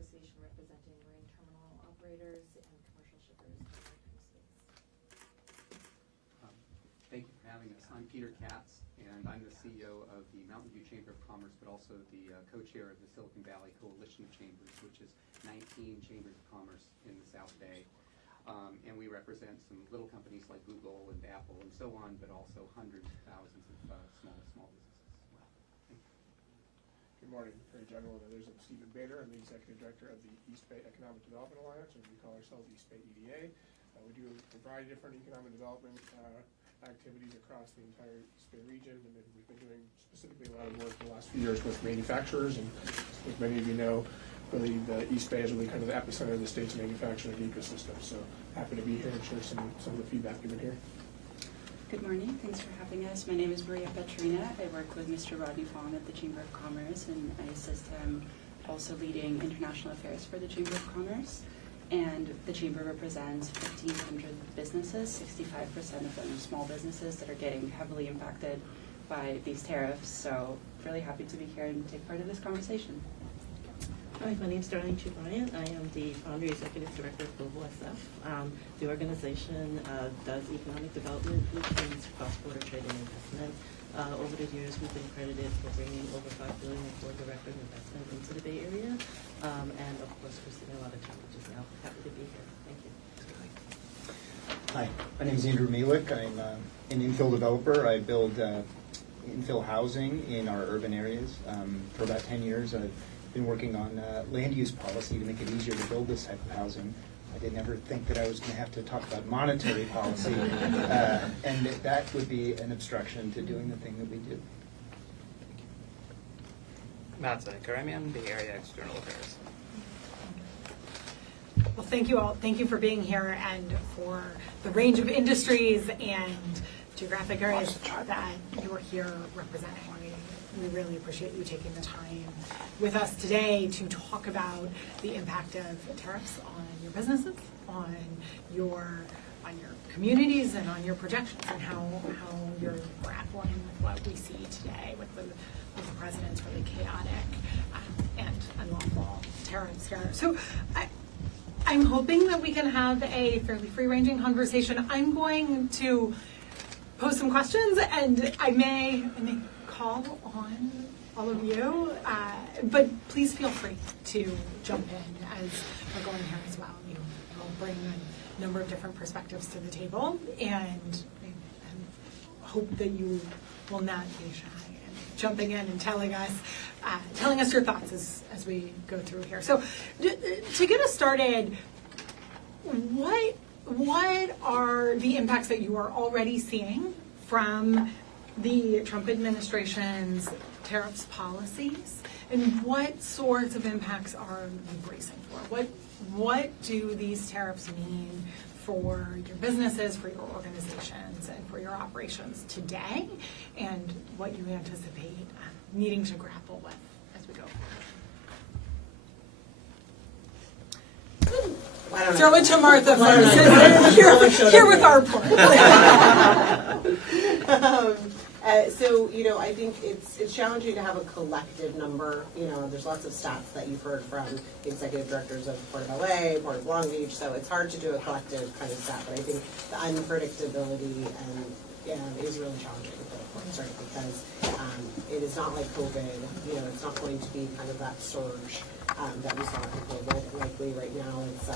association representing marine terminal operators and commercial shippers in the maritime space. Thank you for having us. I'm Peter Katz, and I'm the CEO of the Mountain View Chamber of Commerce, but also the co-chair of the Silicon Valley Coalition of Chambers, which is 19 chambers of commerce in the South Bay. And we represent some little companies like Google and Apple and so on, but also hundreds of thousands of small businesses as well. Thank you. Good morning, Attorney General. I'm Stephen Bader. I'm the Executive Director of the East Bay Economic Development Alliance, or we call ourselves East Bay EDA. We do a variety of different economic development activities across the entire East Bay region, and we've been doing specifically a lot of work in the last few years with manufacturers, and as many of you know, really the East Bay is really kind of the epicenter of the state's manufacturing ecosystem. So happy to be here and share some of the feedback given here. Good morning. Thanks for having us. My name is Maria Petrina. I work with Mr. Rodney Fong at the Chamber of Commerce, and I assist him also leading international affairs for the Chamber of Commerce. And the Chamber represents 1,500 businesses, 65% of them are small businesses that are getting heavily impacted by these tariffs. So really happy to be here and take part in this conversation. Hi, my name is Darlene Chubarian. I am the founder and executive director of Global SF. The organization does economic development, which means cross-border trade and investment. Over the years, we've been credited for bringing over $5 billion for direct investment into the Bay Area. And of course, we're seeing a lot of challenges now. Happy to be here. Thank you. Hi, my name is Andrew Mielek. I'm an infill developer. I build infill housing in our urban areas. For about 10 years, I've been working on land use policy to make it easier to build this type of housing. I didn't ever think that I was going to have to talk about monetary policy, and that would be an obstruction to doing the thing that we do. Matt Zeker, I'm Bay Area External Affairs. Well, thank you all. Thank you for being here and for the range of industries and geographic areas that you're here representing. We really appreciate you taking the time with us today to talk about the impact of tariffs on your businesses, on your communities, and on your projections, and how you're grappling with what we see today with the president's really chaotic and unlawful tariffs here. So I'm hoping that we can have a fairly free-ranging conversation. I'm going to pose some questions, and I may call on all of you, but please feel free to jump in as we're going here as well. We'll bring a number of different perspectives to the table, and hope that you will not be shy and jumping in and telling us your thoughts as we go through here. So to get us started, what are the impacts that you are already seeing from the Trump administration's tariffs policies, and what sorts of impacts are you bracing for? What do these tariffs mean for your businesses, for your organizations, and for your operations today, and what you anticipate needing to grapple with as we go forward? Throw it to Martha first. Here with our part. So, I think it's challenging to have a collective number. There's lots of stats that you've heard from the executive directors of Port of LA, Port of Long Beach, so it's hard to do a collective kind of stat, but I think the unpredictability is really challenging for the courts, right? Because it is not like COVID, it's not going to be kind of that surge that we saw in COVID. Likely right now it's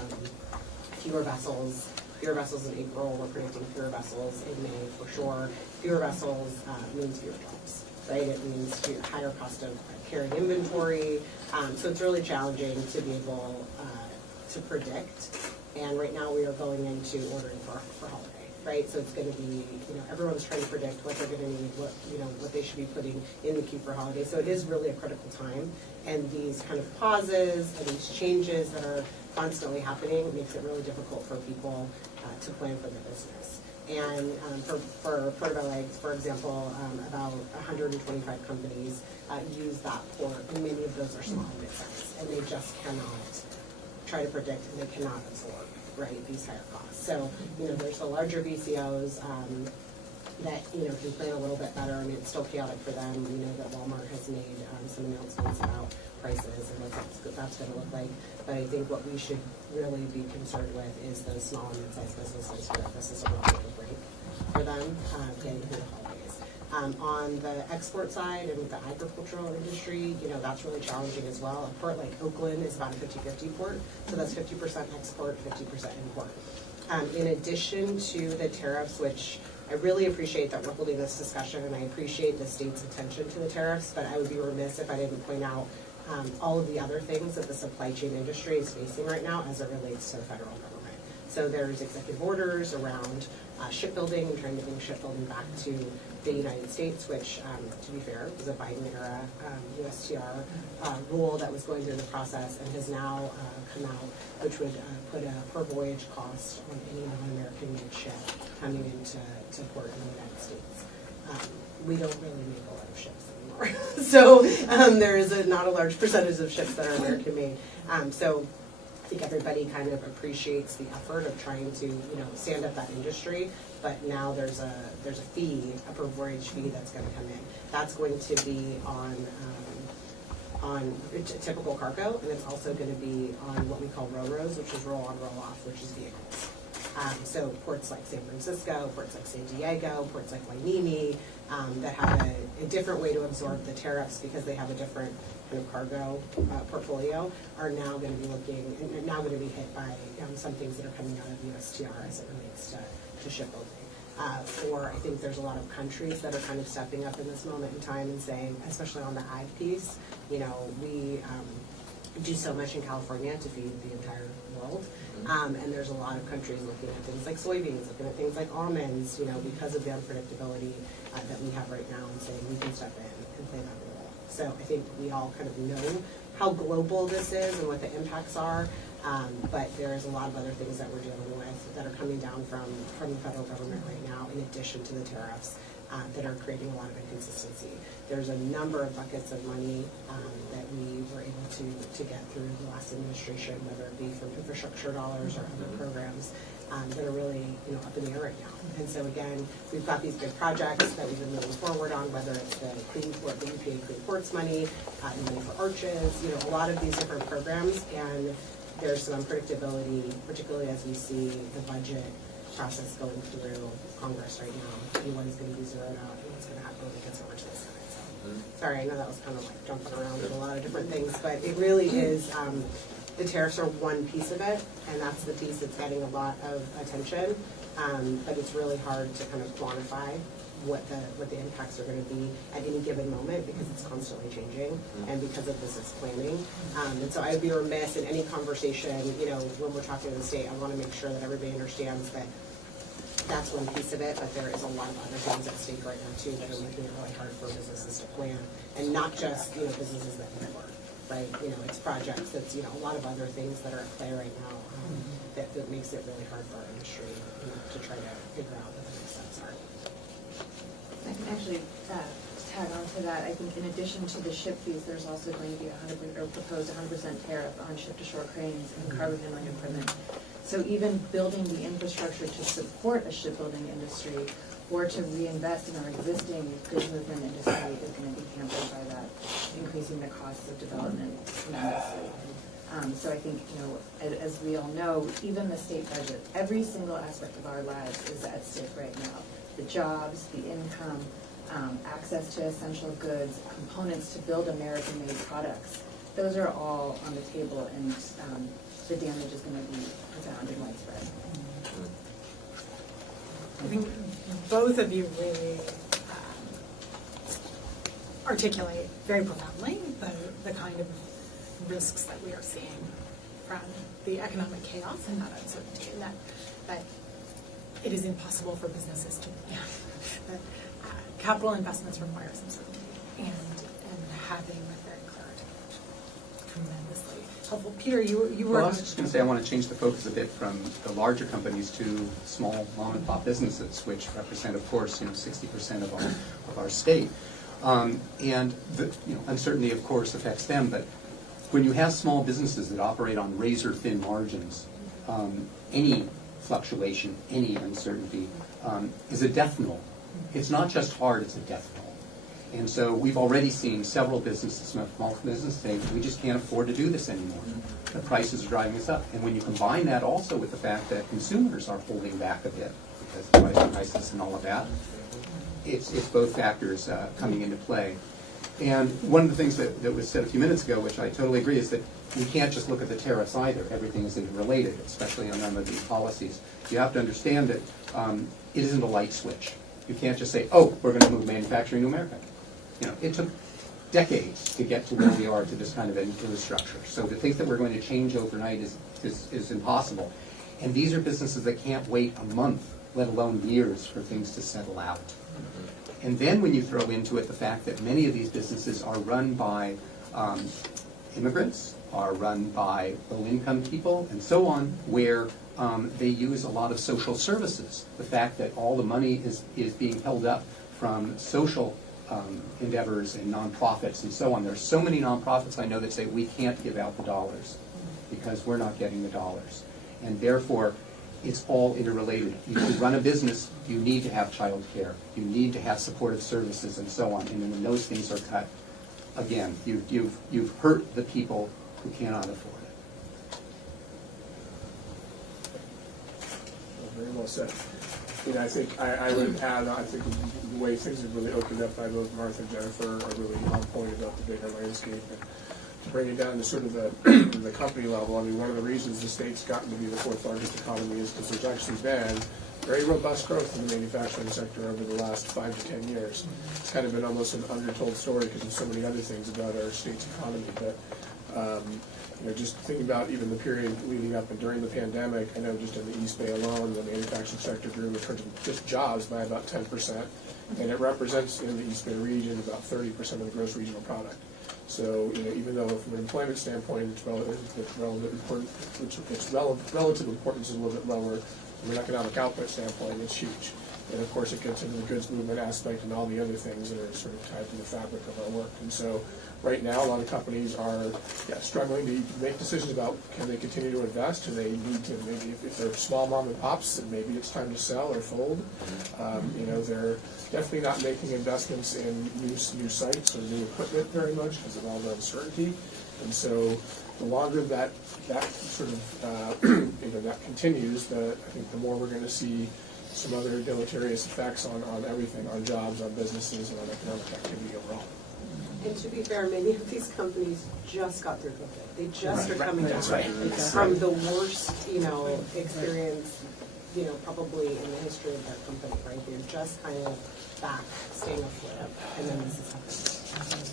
fewer vessels in April. We're predicting fewer vessels in May for sure. Fewer vessels means fewer jobs, right? It means higher cost of carrying inventory. So it's really challenging to be able to predict. And right now we are going into ordering for holiday, right? So it's going to be, everyone's trying to predict what they're going to need, what they should be putting in the queue for holiday. So it is really a critical time. And these kind of pauses and these changes that are constantly happening makes it really difficult for people to plan for their business. And for Port of LA, for example, about 125 companies use that port, and many of those are small and mid-sized, and they just cannot try to predict, and they cannot absorb, right, these higher costs. So, there's the larger VCOs that, can plan a little bit better. I mean, it's still chaotic for them. We know that Walmart has made some announcements about prices and what's that's gonna look like. But I think what we should really be concerned with is those small and mid-sized businesses where this is a real big break for them, getting through the holidays. On the export side and with the agricultural industry, that's really challenging as well. A port like Oakland is about a 50-50 port, so that's 50% export, 50% import. In addition to the tariffs, which I really appreciate that we're holding this discussion, and I appreciate the state's attention to the tariffs, but I would be remiss if I didn't point out all of the other things that the supply chain industry is facing right now as it relates to the federal government. So there's executive orders around shipbuilding and trying to bring shipbuilding back to the United States, which, to be fair, was a Biden-era USTR rule that was going through the process and has now come out, which would put a per voyage cost on any non-American made ship coming into port in the United States. We don't really make a lot of ships anymore. So there is not a large percentage of ships that are American made. So I think everybody kind of appreciates the effort of trying to, stand up that industry. But now there's a fee, a per voyage fee that's going to come in. That's going to be on typical cargo, and it's also going to be on what we call ROROs, which is roll on, roll off, which is vehicles. So ports like San Francisco, ports like San Diego, ports like Waimimi, that have a different way to absorb the tariffs because they have a different kind of cargo portfolio, are now going to be hit by some things that are coming out of USTR as it relates to shipbuilding. I think there's a lot of countries that are kind of stepping up in this moment in time and saying, especially on the ag piece, we do so much in California to feed the entire world. And there's a lot of countries looking at things like soybeans, looking at things like almonds, because of the unpredictability that we have right now, and saying we can step in and play that role. So I think we all kind of know how global this is and what the impacts are, but there's a lot of other things that we're dealing with that are coming down from the federal government right now, in addition to the tariffs, that are creating a lot of inconsistency. There's a number of buckets of money that we were able to get through the last administration, whether it be from infrastructure dollars or other programs that are really up in the air right now. And so again, we've got these big projects that we've been moving forward on, whether it's the EPA Clean Ports money, money for arches, a lot of these different programs, and there's some unpredictability, particularly as we see the budget process going through Congress right now. What is going to be zeroed out and what's going to happen when it gets over to the Senate. So, sorry, I know that was kind of like jumping around with a lot of different things, but it really is, the tariffs are one piece of it, and that's the piece that's getting a lot of attention, but it's really hard to kind of quantify what the impacts are going to be at any given moment because it's constantly changing and because of this planning. And so I'd be remiss in any conversation, when we're talking to the state, I want to make sure that everybody understands that that's one piece of it, but there is a lot of other things at stake right now too that are making it really hard for businesses to plan, and not just businesses that need work, right? It's projects. It's a lot of other things that are at play right now that makes it really hard for our industry to try to figure out what the next steps are. I can actually tag on to that. I think in addition to the ship fees, there's also going to be proposed 100% tariff on ship-to-shore cranes and cargo handling equipment. So even building the infrastructure to support a shipbuilding industry or to reinvest in our existing goods movement industry is going to be hampered by that, increasing the costs of development tremendously. So I think, as we all know, even the state budget, every single aspect of our lives is at stake right now. The jobs, the income, access to essential goods, components to build American-made products. Those are all on the table, and the damage is going to be profound and widespread. I think both of you really articulate very profoundly the kind of risks that we are seeing from the economic chaos and that uncertainty, and that it is impossible for businesses to, that capital investments require some certainty, and having that very clear articulation tremendously helpful. Peter, you were. Well, I was just going to say I want to change the focus a bit from the larger companies to small mom and pop businesses, which represent, of course, 60% of our state, and the uncertainty, of course, affects them. But when you have small businesses that operate on razor-thin margins, any fluctuation, any uncertainty is a death knell. It's not just hard, it's a death knell. And so we've already seen several businesses, small businesses saying, we just can't afford to do this anymore. The prices are driving us up. And when you combine that also with the fact that consumers are holding back a bit because of prices and all of that, it's both factors coming into play. And one of the things that was said a few minutes ago, which I totally agree, is that we can't just look at the tariffs either. Everything is interrelated, especially on some of these policies. You have to understand that it isn't a light switch. You can't just say, oh, we're going to move manufacturing to America. You know, it took decades to get to where we are to this kind of infrastructure. So to think that we're going to change overnight is impossible. And these are businesses that can't wait a month, let alone years, for things to settle out. And then when you throw into it the fact that many of these businesses are run by immigrants, are run by low-income people, and so on, where they use a lot of social services. The fact that all the money is being held up from social endeavors and nonprofits and so on. There's so many nonprofits I know that say we can't give out the dollars because we're not getting the dollars. And therefore, it's all interrelated. You run a business, you need to have child care, you need to have supportive services and so on. And then when those things are cut, again, you've hurt the people who cannot afford it. Very well said. You know, I think I would add, I think the way things have really opened up by both Martha and Jennifer are really on point about the bigger landscape. And to bring it down to sort of the company level, I mean, one of the reasons the state's gotten to be the fourth largest economy is because there's actually been very robust growth in the manufacturing sector over the last 5 to 10 years. It's kind of been almost an undertold story because there's so many other things about our state's economy. But you know, just thinking about even the period leading up and during the pandemic, I know just in the East Bay alone, the manufacturing sector grew in terms of just jobs by about 10%, and it represents in the East Bay region about 30% of the gross regional product. So, you know, even though from an employment standpoint it's relative importance is a little bit lower, from an economic output standpoint it's huge. And of course it gets into the goods movement aspect and all the other things that are sort of tied to the fabric of our work. And so right now a lot of companies are struggling to make decisions about can they continue to invest, do they need to, maybe if they're small mom and pops, then maybe it's time to sell or fold. You know, they're definitely not making investments in new sites or new equipment very much because of all the uncertainty. And so the longer that sort of you know, that continues, I think the more we're going to see some other deleterious effects on everything, on jobs, on businesses, and on economic activity overall. And to be fair, many of these companies just got through COVID. They just are coming That's out right. from the worst, you know, experience, you know, probably in the history of their company, right? They're just kind of back, staying afloat, and then this is happening.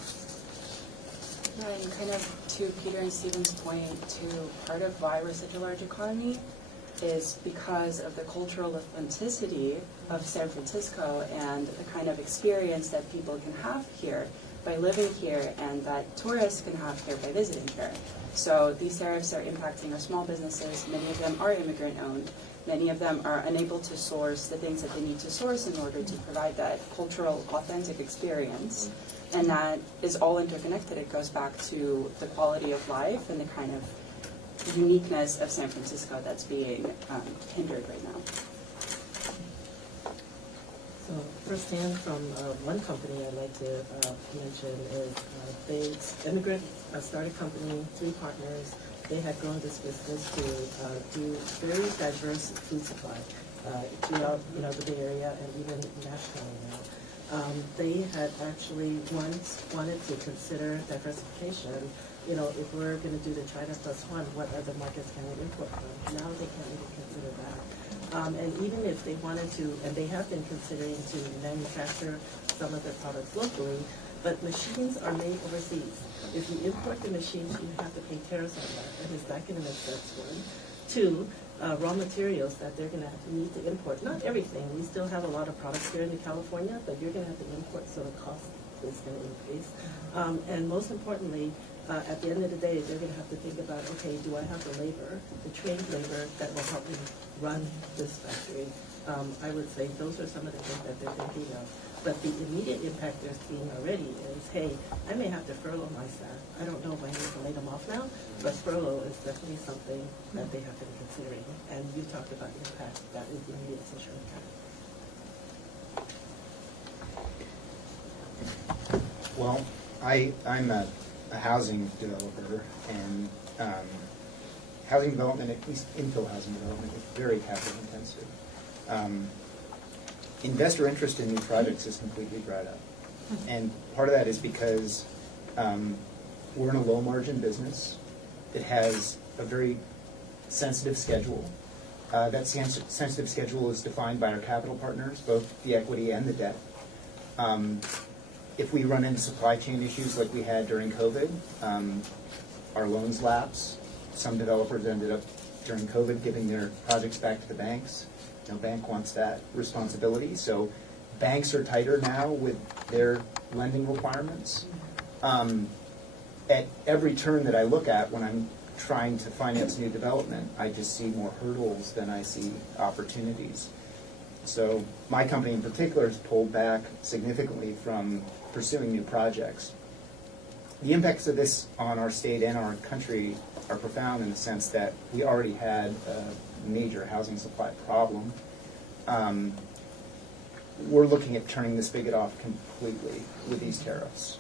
And kind of to Peter and Stephen's point, to part of why we're such a large economy is because of the cultural authenticity of San Francisco and the kind of experience that people can have here by living here and that tourists can have here by visiting here. So these tariffs are impacting our small businesses. Many of them are immigrant owned. Many of them are unable to source the things that they need to source in order to provide that cultural, authentic experience. And that is all interconnected. It goes back to the quality of life and the kind of uniqueness of San Francisco that's being hindered right now. So firsthand from one company I'd like to mention is immigrant started a company, 3 partners. They had grown this business to do very diverse food supply throughout, you know, the Bay Area and even nationally now. They had actually once wanted to consider diversification. You know, if we're going to do the China +1, what other markets can we import from? Now they can't even consider that. And even if they wanted to, and they have been considering to manufacture some of their products locally, but machines are made overseas. If you import the machines, you have to pay tariffs on that, and is that going to make sense for them? 2, raw materials that they're going to need to import. Not everything. We still have a lot of products here in California, but you're going to have to import, so the cost is going to increase. And most importantly, at the end of the day, they're going to have to think about, okay, do I have the labor, the trained labor that will help me run this factory? I would say those are some of the things that they're thinking of. But the immediate impact they're seeing already is, hey, I may have to furlough my staff. I don't know if I need to lay them off now, but furlough is definitely something that they have been considering. And you talked about impact, that is the immediate social impact. Well, I'm a housing developer, and housing development, at least infill housing development, is very capital intensive. Investor interest in new projects is completely dried up. And part of that is because we're in a low margin business. It has a very sensitive schedule. That sensitive schedule is defined by our capital partners, both the equity and the debt. If we run into supply chain issues like we had during COVID, our loans lapse. Some developers ended up during COVID giving their projects back to the banks. No bank wants that responsibility. So banks are tighter now with their lending requirements. At every turn that I look at when I'm trying to finance new development, I just see more hurdles than I see opportunities. So my company in particular has pulled back significantly from pursuing new projects. The impacts of this on our state and our country are profound in the sense that we already had a major housing supply problem. We're looking at turning the spigot off completely with these tariffs.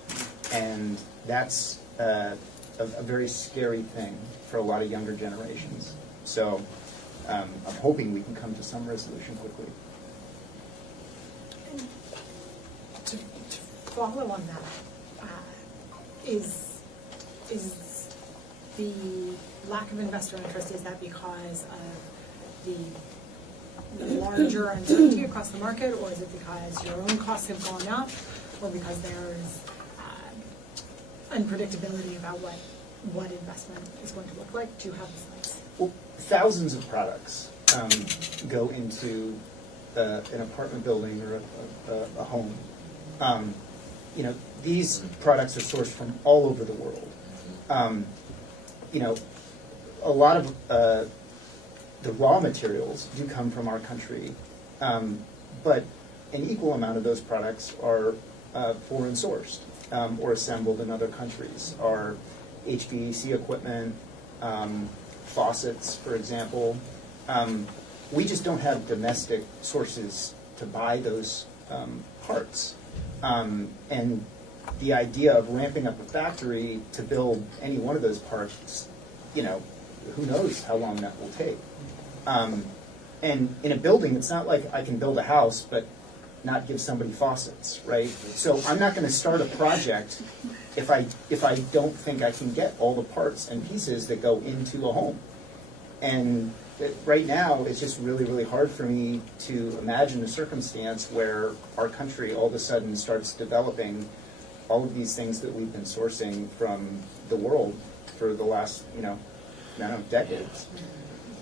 And that's a very scary thing for a lot of younger generations. So I'm hoping we can come to some resolution quickly. To follow on that, is the lack of investor interest, is that because of the larger uncertainty across the market, or is it because your own costs have gone up, or because there's unpredictability about what investment is going to look like? Do you have a sense? Well, thousands of products go into an apartment building or a home. These products are sourced from all over the world. A lot of the raw materials do come from our country, but an equal amount of those products are foreign sourced or assembled in other countries. Our HVAC equipment, faucets, for example. We just don't have domestic sources to buy those parts. And the idea of ramping up a factory to build any one of those parts, who knows how long that will take. And in a building, it's not like I can build a house but not give somebody faucets, right? So I'm not going to start a project if I don't think I can get all the parts and pieces that go into a home. And right now, it's just really, really hard for me to imagine a circumstance where our country all of a sudden starts developing all of these things that we've been sourcing from the world for the last, decades.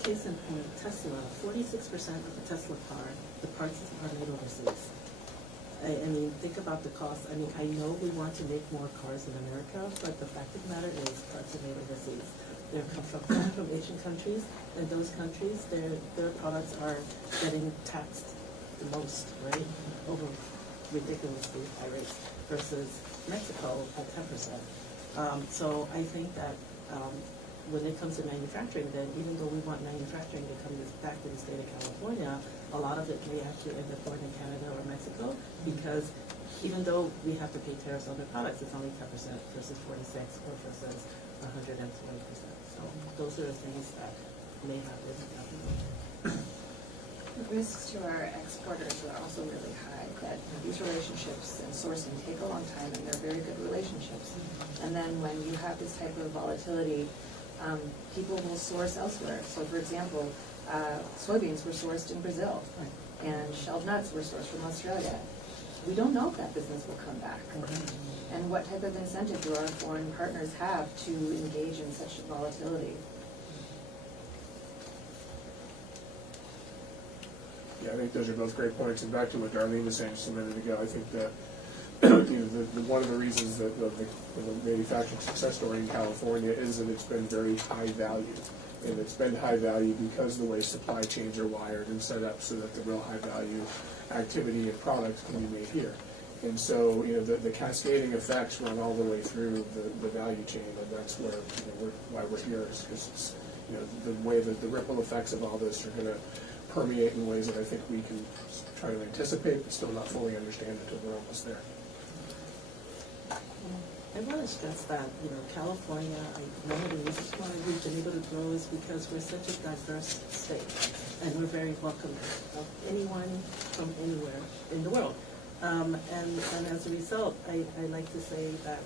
Case in point, Tesla, 46% of the Tesla car, the parts are made overseas. I mean, think about the cost. I mean, I know we want to make more cars in America, but the fact of the matter is parts are made overseas. They're from Asian countries, and those countries, their products are getting taxed the most, right? Over ridiculously high rates versus Mexico at 10%. So I think that when it comes to manufacturing, then even though we want manufacturing to come back to the state of California, a lot of it may actually end up going in Canada or Mexico, because even though we have to pay tariffs on their products, it's only 10% versus 46 or versus 120%. So those are the things that may happen. The risks to our exporters are also really high, that these relationships and sourcing take a long time, and they're very good relationships. And then when you have this type of volatility, people will source elsewhere. So for example, soybeans were sourced in Brazil, and shelled nuts were sourced from Australia. We don't know if that business will come back. And what type of incentive do our foreign partners have to engage in such volatility? Yeah, I think those are both great points. And back to what Darlene was saying just a minute ago, I think that one of the reasons that the manufacturing success story in California is that it's been very high value. And it's been high value because of the way supply chains are wired and set up so that the real high value activity and products can be made here. And so, the cascading effects run all the way through the value chain, and that's where, why we're here, is because it's, the way that the ripple effects of all this are going to permeate in ways that I think we can try to anticipate, but still not fully understand until we're almost there. I want to stress that, California, one of the reasons why we've been able to grow is because we're such a diverse state, and we're very welcoming of anyone from anywhere in the world. And as a result, I like to say that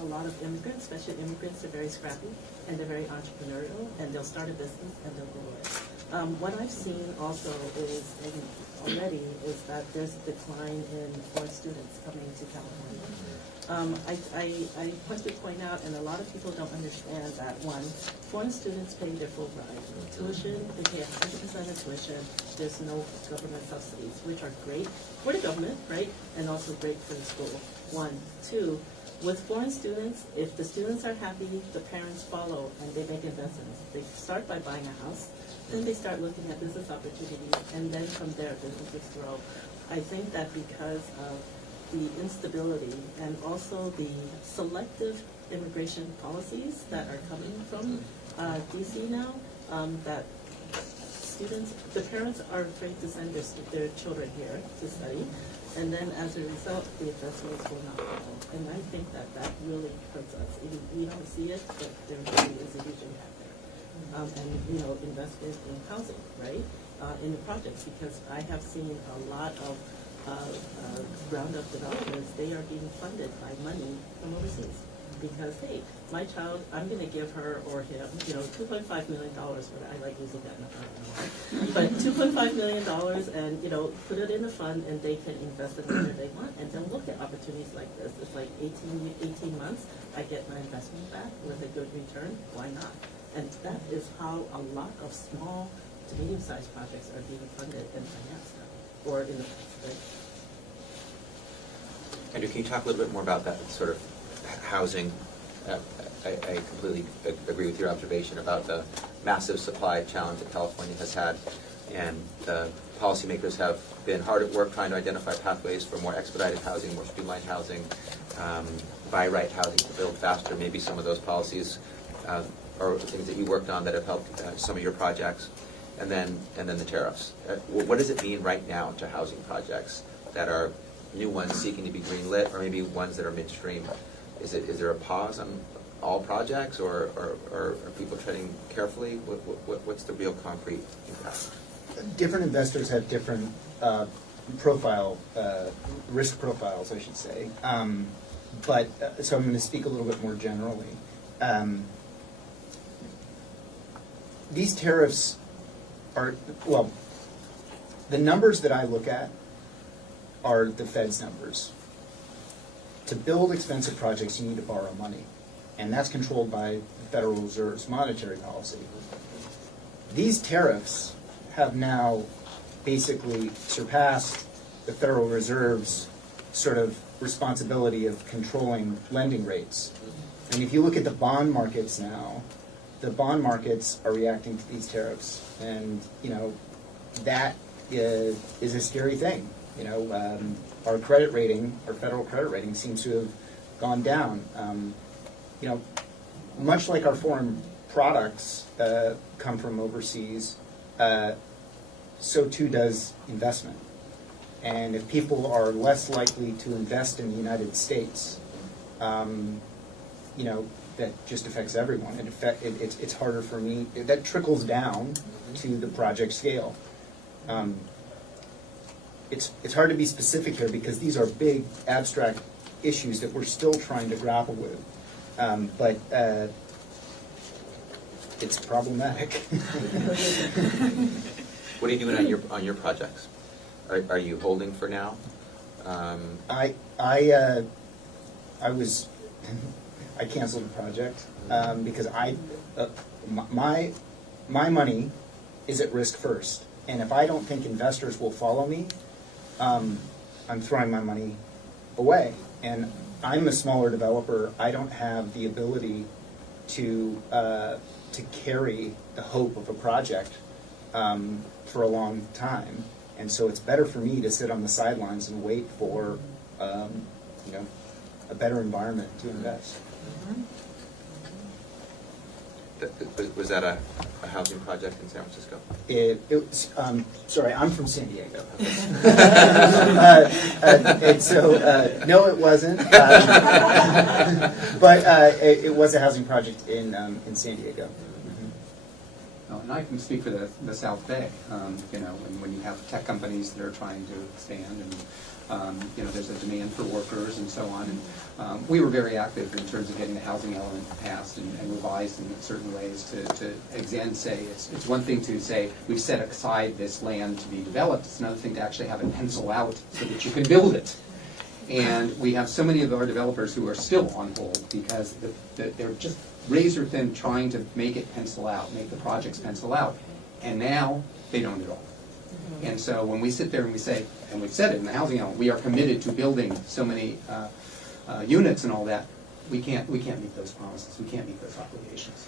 a lot of immigrants, especially immigrants, are very scrappy, and they're very entrepreneurial, and they'll start a business and they'll grow it. What I've seen also is, already, is that there's a decline in foreign students coming to California. I want to point out, and a lot of people don't understand that, one, foreign students pay their full ride. Tuition, they pay 100% of tuition. There's no government subsidies, which are great for the government, right? And also great for the school. One. Two, with foreign students, if the students are happy, the parents follow and they make investments. They start by buying a house, then they start looking at business opportunities, and then from there, businesses grow. I think that because of the instability and also the selective immigration policies that are coming from DC now, that students, the parents are afraid to send their children here to study, and then as a result, the investments will not grow. And I think that really hurts us. We don't see it, but there really is a huge impact there. And investment in housing, right, in the projects, because I have seen a lot of ground-up developments. They are being funded by money from overseas, because hey, my child, I'm going to give her or him, $2.5 million. I like using that number, but $2.5 million, and put it in a fund, and they can invest it wherever they want, and then look at opportunities like this. It's like 18 months, I get my investment back with a good return. Why not? And that is how a lot of small to medium-sized projects are being funded and financed now, or in the past, right? Andrew, can you talk a little bit more about that sort of housing? I completely agree with your observation about the massive supply challenge that California has had, and the policymakers have been hard at work trying to identify pathways for more expedited housing, more streamlined housing, buy right housing to build faster. Maybe some of those policies or things that you worked on that have helped some of your projects, and then the tariffs. What does it mean right now to housing projects that are new ones seeking to be greenlit, or maybe ones that are midstream? Is there a pause on all projects, or are people treading carefully? What's the real concrete impact? Different investors have different risk profiles, I should say. So I'm going to speak a little bit more generally. These tariffs are, well, the numbers that I look at are the Fed's numbers. To build expensive projects, you need to borrow money, and that's controlled by the Federal Reserve's monetary policy. These tariffs have now basically surpassed the Federal Reserve's sort of responsibility of controlling lending rates. And if you look at the bond markets now, the bond markets are reacting to these tariffs, and that is a scary thing. Our credit rating, our federal credit rating, seems to have gone down. Much like our foreign products come from overseas, so too does investment. And if people are less likely to invest in the United States, that just affects everyone. It's harder for me. That trickles down to the project scale. It's hard to be specific here because these are big, abstract issues that we're still trying to grapple with. But it's problematic. What are you doing on your projects? Are you holding for now? I canceled the project because my money is at risk first, and if I don't think investors will follow me, I'm throwing my money away. And I'm a smaller developer. I don't have the ability to carry the hope of a project for a long time, and so it's better for me to sit on the sidelines and wait for a better environment to invest. Was that a housing project in San Francisco? Sorry, I'm from San Diego. No, it wasn't. But it was a housing project in San Diego. And I can speak for the South Bay, when you have tech companies that are trying to expand and, there's a demand for workers and so on. And we were very active in terms of getting the housing element passed and revised in certain ways to again say it's one thing to say we've set aside this land to be developed. It's another thing to actually have it pencil out so that you can build it. And we have so many of our developers who are still on hold because they're just razor thin trying to make it pencil out, make the projects pencil out. And now they don't at all. And so when we sit there and we say, and we've said it in the housing element, we are committed to building so many units and all that, we can't meet those promises. We can't meet those obligations.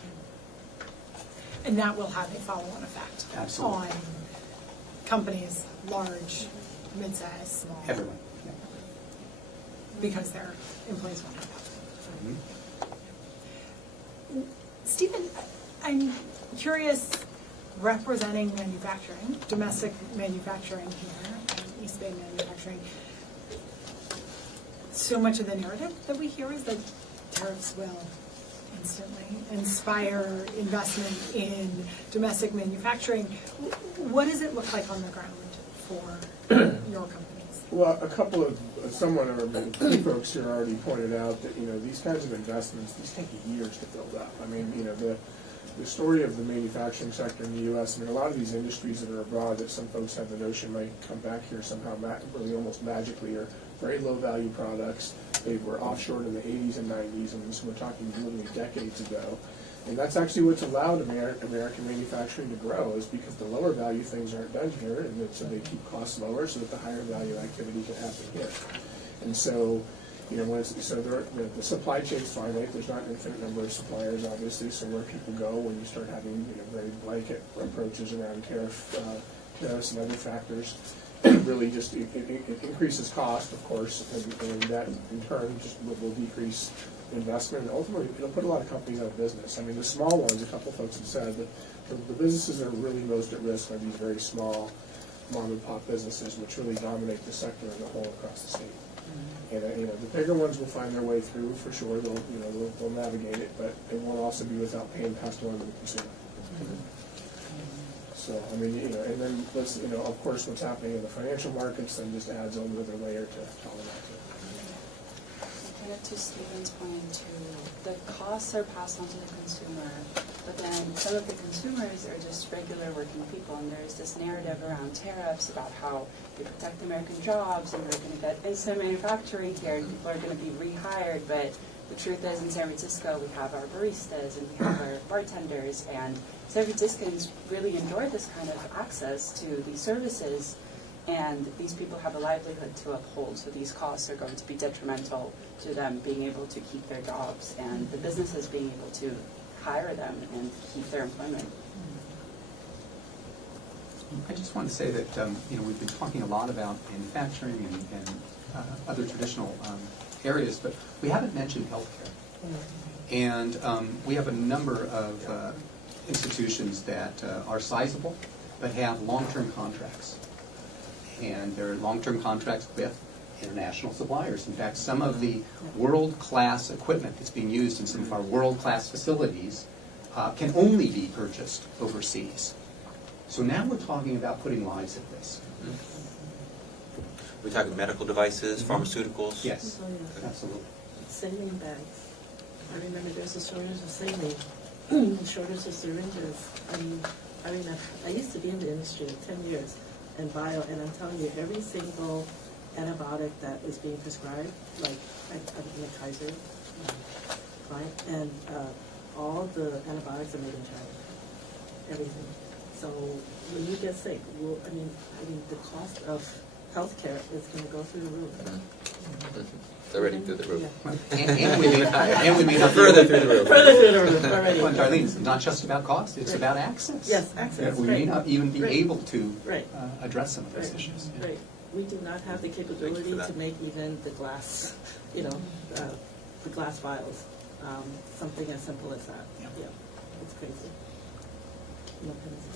And that will have a follow-on effect. Absolutely. On companies, large, mid-size, small. Everyone. Yeah. Because their employees won't have that. Mm-hmm. Stephen, I'm curious, representing manufacturing, domestic manufacturing here, East Bay manufacturing, so much of the narrative that we hear is that tariffs will instantly inspire investment in domestic manufacturing. What does it look like on the ground for your companies? Well, someone or many folks here already pointed out that, these kinds of investments, these take years to build up. I mean, the story of the manufacturing sector in the U.S., a lot of these industries that are abroad that some folks have the notion might come back here somehow, really almost magically, are very low-value products. They were offshored in the 80s and 90s, and so we're talking literally decades ago. And that's actually what's allowed American manufacturing to grow, is because the lower value things aren't done here, and so they keep costs lower so that the higher value activity can happen here. And so, the supply chain's finite. There's not an infinite number of suppliers, obviously. So where people go when you start having very blanket approaches around tariffs and other factors, really just it increases cost, of course, and that in turn just will decrease investment, and ultimately it'll put a lot of companies out of business. I mean, the small ones, a couple folks have said that the businesses that are really most at risk are these very small mom and pop businesses, which really dominate the sector as a whole across the state. And the bigger ones will find their way through for sure. They'll navigate it, but it won't also be without pain passed on to the consumer. So I mean, and then of course, what's happening in the financial markets then just adds another layer to all of that. Kind of to Stephen's point too, the costs are passed on to the consumer, but then some of the consumers are just regular working people, and there's this narrative around tariffs about how we protect American jobs and we're going to get instant manufacturing here and people are going to be rehired, but the truth is in San Francisco we have our baristas and we have our bartenders, and San Franciscans really enjoy this kind of access to these services, and these people have a livelihood to uphold, so these costs are going to be detrimental to them being able to keep their jobs and the businesses being able to hire them and keep their employment. I just want to say that we've been talking a lot about manufacturing and other traditional areas, but we haven't mentioned healthcare. And we have a number of institutions that are sizable but have long-term contracts. And they're long-term contracts with international suppliers. In fact, some of the world-class equipment that's being used in some of our world-class facilities can only be purchased overseas. So now we're talking about putting lives at risk. We're talking medical devices, pharmaceuticals? Yes, Oh, yeah. absolutely. Saline bags. I remember there's a shortage of saline, shortage of syringes. I used to be in the industry 10 years in bio, and I'm telling you, every single antibiotic that is being prescribed, like I'm a Kaiser client, and all the antibiotics are made in China. Everything. So when you get sick, the cost of healthcare is going to go through the roof. It's already through the roof. And we may not Further through the roof. Further through the roof already. Well, Darlene, it's not just about cost, it's about access. Yes, access. We may not even be Right. able to Right. address some of those issues. Yeah. Right. We do not have the capability to make even the glass, the glass vials. Something as simple as that. Yeah. It's crazy. No penalty.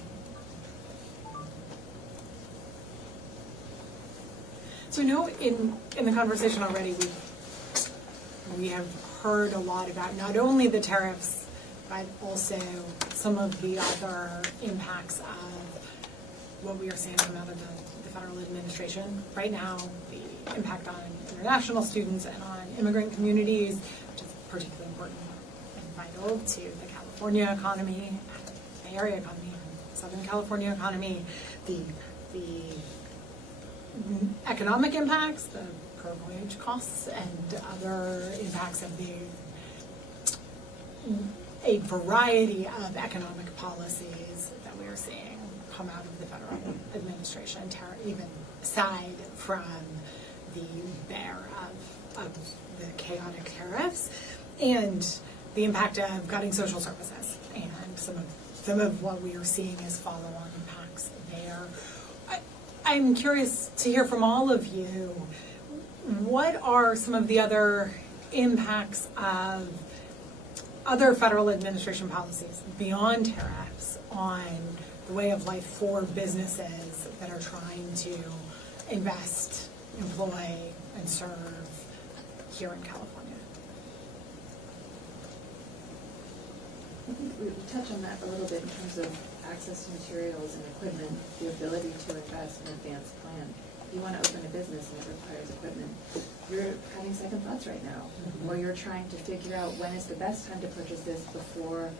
So I know in the conversation already, we have heard a lot about not only the tariffs, but also some of the other impacts of what we are seeing come out of the federal administration. Right now, the impact on international students and on immigrant communities, which is particularly important and vital to the California economy, Bay Area economy, Southern California economy, the economic impacts, the per voyage costs, and other impacts of a variety of economic policies that we are seeing come out of the federal administration, even aside from the bear of the chaotic tariffs, and the impact of gutting social services, and some of what we are seeing as follow-on impacts there. I'm curious to hear from all of you, what are some of the other impacts of other federal administration policies beyond tariffs on the way of life for businesses that are trying to invest, employ, and serve here in California? I think we touched on that a little bit in terms of access to materials and equipment, the ability to invest in advanced plan. If you want to open a business and it requires equipment, you're having second thoughts right now, or you're trying to figure out when is the best time to purchase this before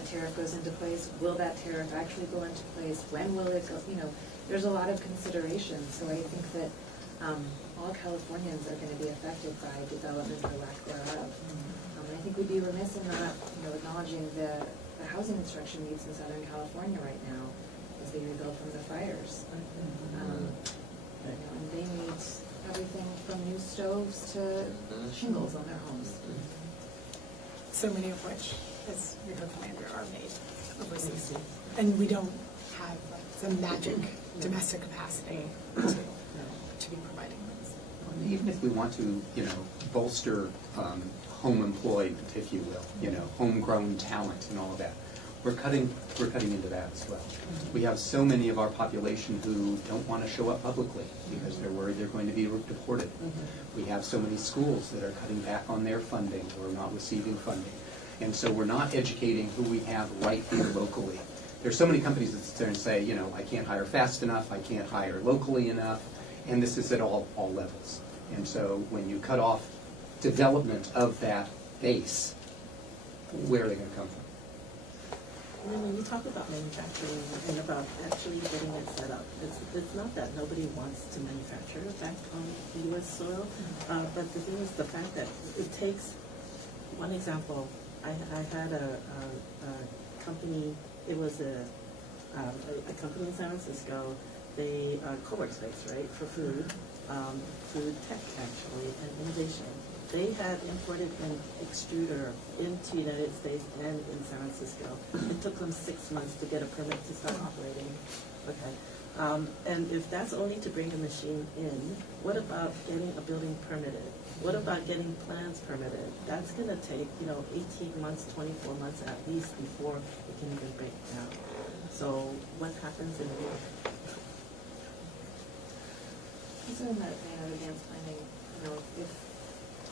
a tariff goes into place. Will that tariff actually go into place? When will it go? You know, there's a lot of considerations. So I think that all Californians are going to be affected by development or lack thereof. I think we'd be remiss in not, acknowledging the housing construction needs in Southern California right now as they rebuild from the fires. And they need everything from new stoves to shingles on their homes. So many of which, as you heard from Andrew, are made overseas. And we don't have the magic domestic capacity to be providing those. Even if we want to, bolster home employed, if you will, homegrown talent and all of that, we're cutting into that as well. We have so many of our population who don't want to show up publicly because they're worried they're going to be deported. We have so many schools that are cutting back on their funding or not receiving funding. And so we're not educating who we have right here locally. There's so many companies that sit there and say, I can't hire fast enough, I can't hire locally enough, and this is at all levels. And so when you cut off development of that base, where are they going to come from? And then when you talk about manufacturing and about actually getting it set up, it's not that nobody wants to manufacture back on U.S. soil, but the thing is the fact that it takes, one example, I had a company, it was a company in San Francisco, they co-work space, right, for food tech actually, and innovation. They had imported an extruder into the United States and in San Francisco. It took them 6 months to get a permit to start operating. Okay, and if that's only to bring a machine in, what about getting a building permitted? What about getting plans permitted? That's going to take 18 months, 24 months at least before it can even break down. So what happens in here? Also in that vein of advanced planning, if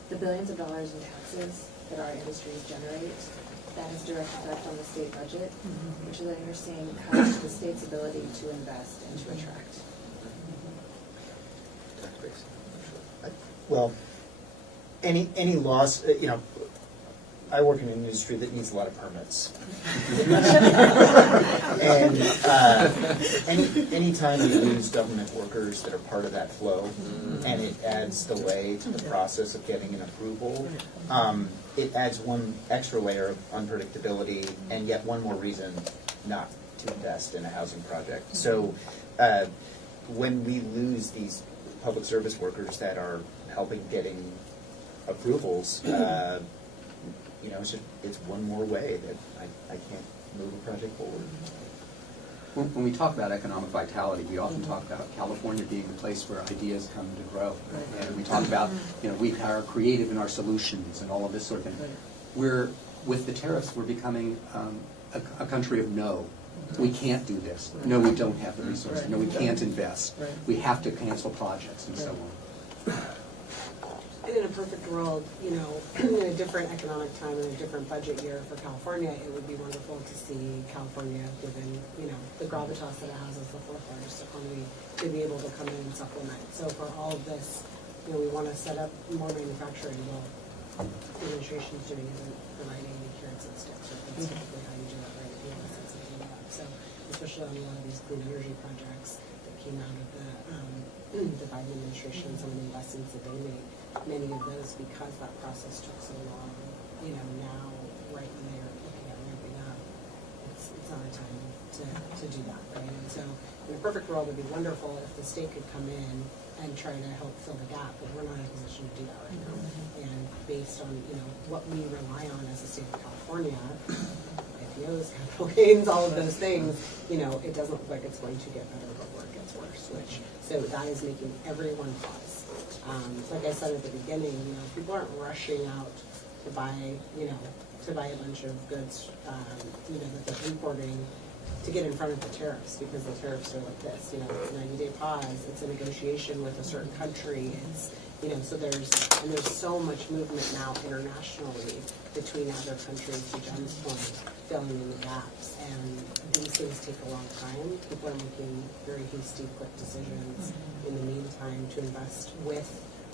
the billions of dollars in taxes that our industries generate, that has direct effect on the state budget, which then you're seeing cuts to the state's ability to invest and to attract. Well, any loss, I work in an industry that needs a lot of permits. And anytime you lose government workers that are part of that flow, and it adds delay to the process of getting an approval, it adds one extra layer of unpredictability and yet one more reason not to invest in a housing project. So when we lose these public service workers that are helping getting approvals, it's one more way that I can't move a project forward. When we talk about economic vitality, we often talk about California being a place where ideas come to grow. And we talk about, we are creative in our solutions and all of this sort of thing. With the tariffs, we're becoming a country of no. we can't do this. No, we don't have the resources. No, we can't invest. Right. We have to cancel projects and so on. And in a perfect world, you know, in a different economic time and a different budget year for California, it would be wonderful to see California, given, you know, the gravitas that it has as the fourth largest economy, to be able to come in and supplement. So for all of this, you know, we want to set up more manufacturing. Well, the administration's doing isn't providing any carrots and sticks, or that's typically how you do it, right? You know, since it came up. So especially on a lot of these clean energy projects that came out of the Biden administration, some of the investments that they made, many of those, because that process took so long, you know, now, right when they're looking at ramping up, it's not a time to do that, right? And so, in a perfect world, it'd be wonderful if the state could come in and try to help fill the gap, but we're not in a position to do that right now. And based on, you know, what we rely on as a state of California, IPOs, capital gains, all of those things, you know, it doesn't look like it's going to get better before it gets worse, so that is making everyone pause. Like I said at the beginning, you know, people aren't rushing out to buy, you know, to buy a bunch of goods, you know, that they're importing to get in front of the tariffs, because the tariffs are like this, you know, it's a 90-day pause, it's a negotiation with a certain country, it's, you know, so there's so much movement now internationally between other countries, to Jen's point, filling in the gaps, and these things take a long time. People are making very hasty, quick decisions in the meantime to invest with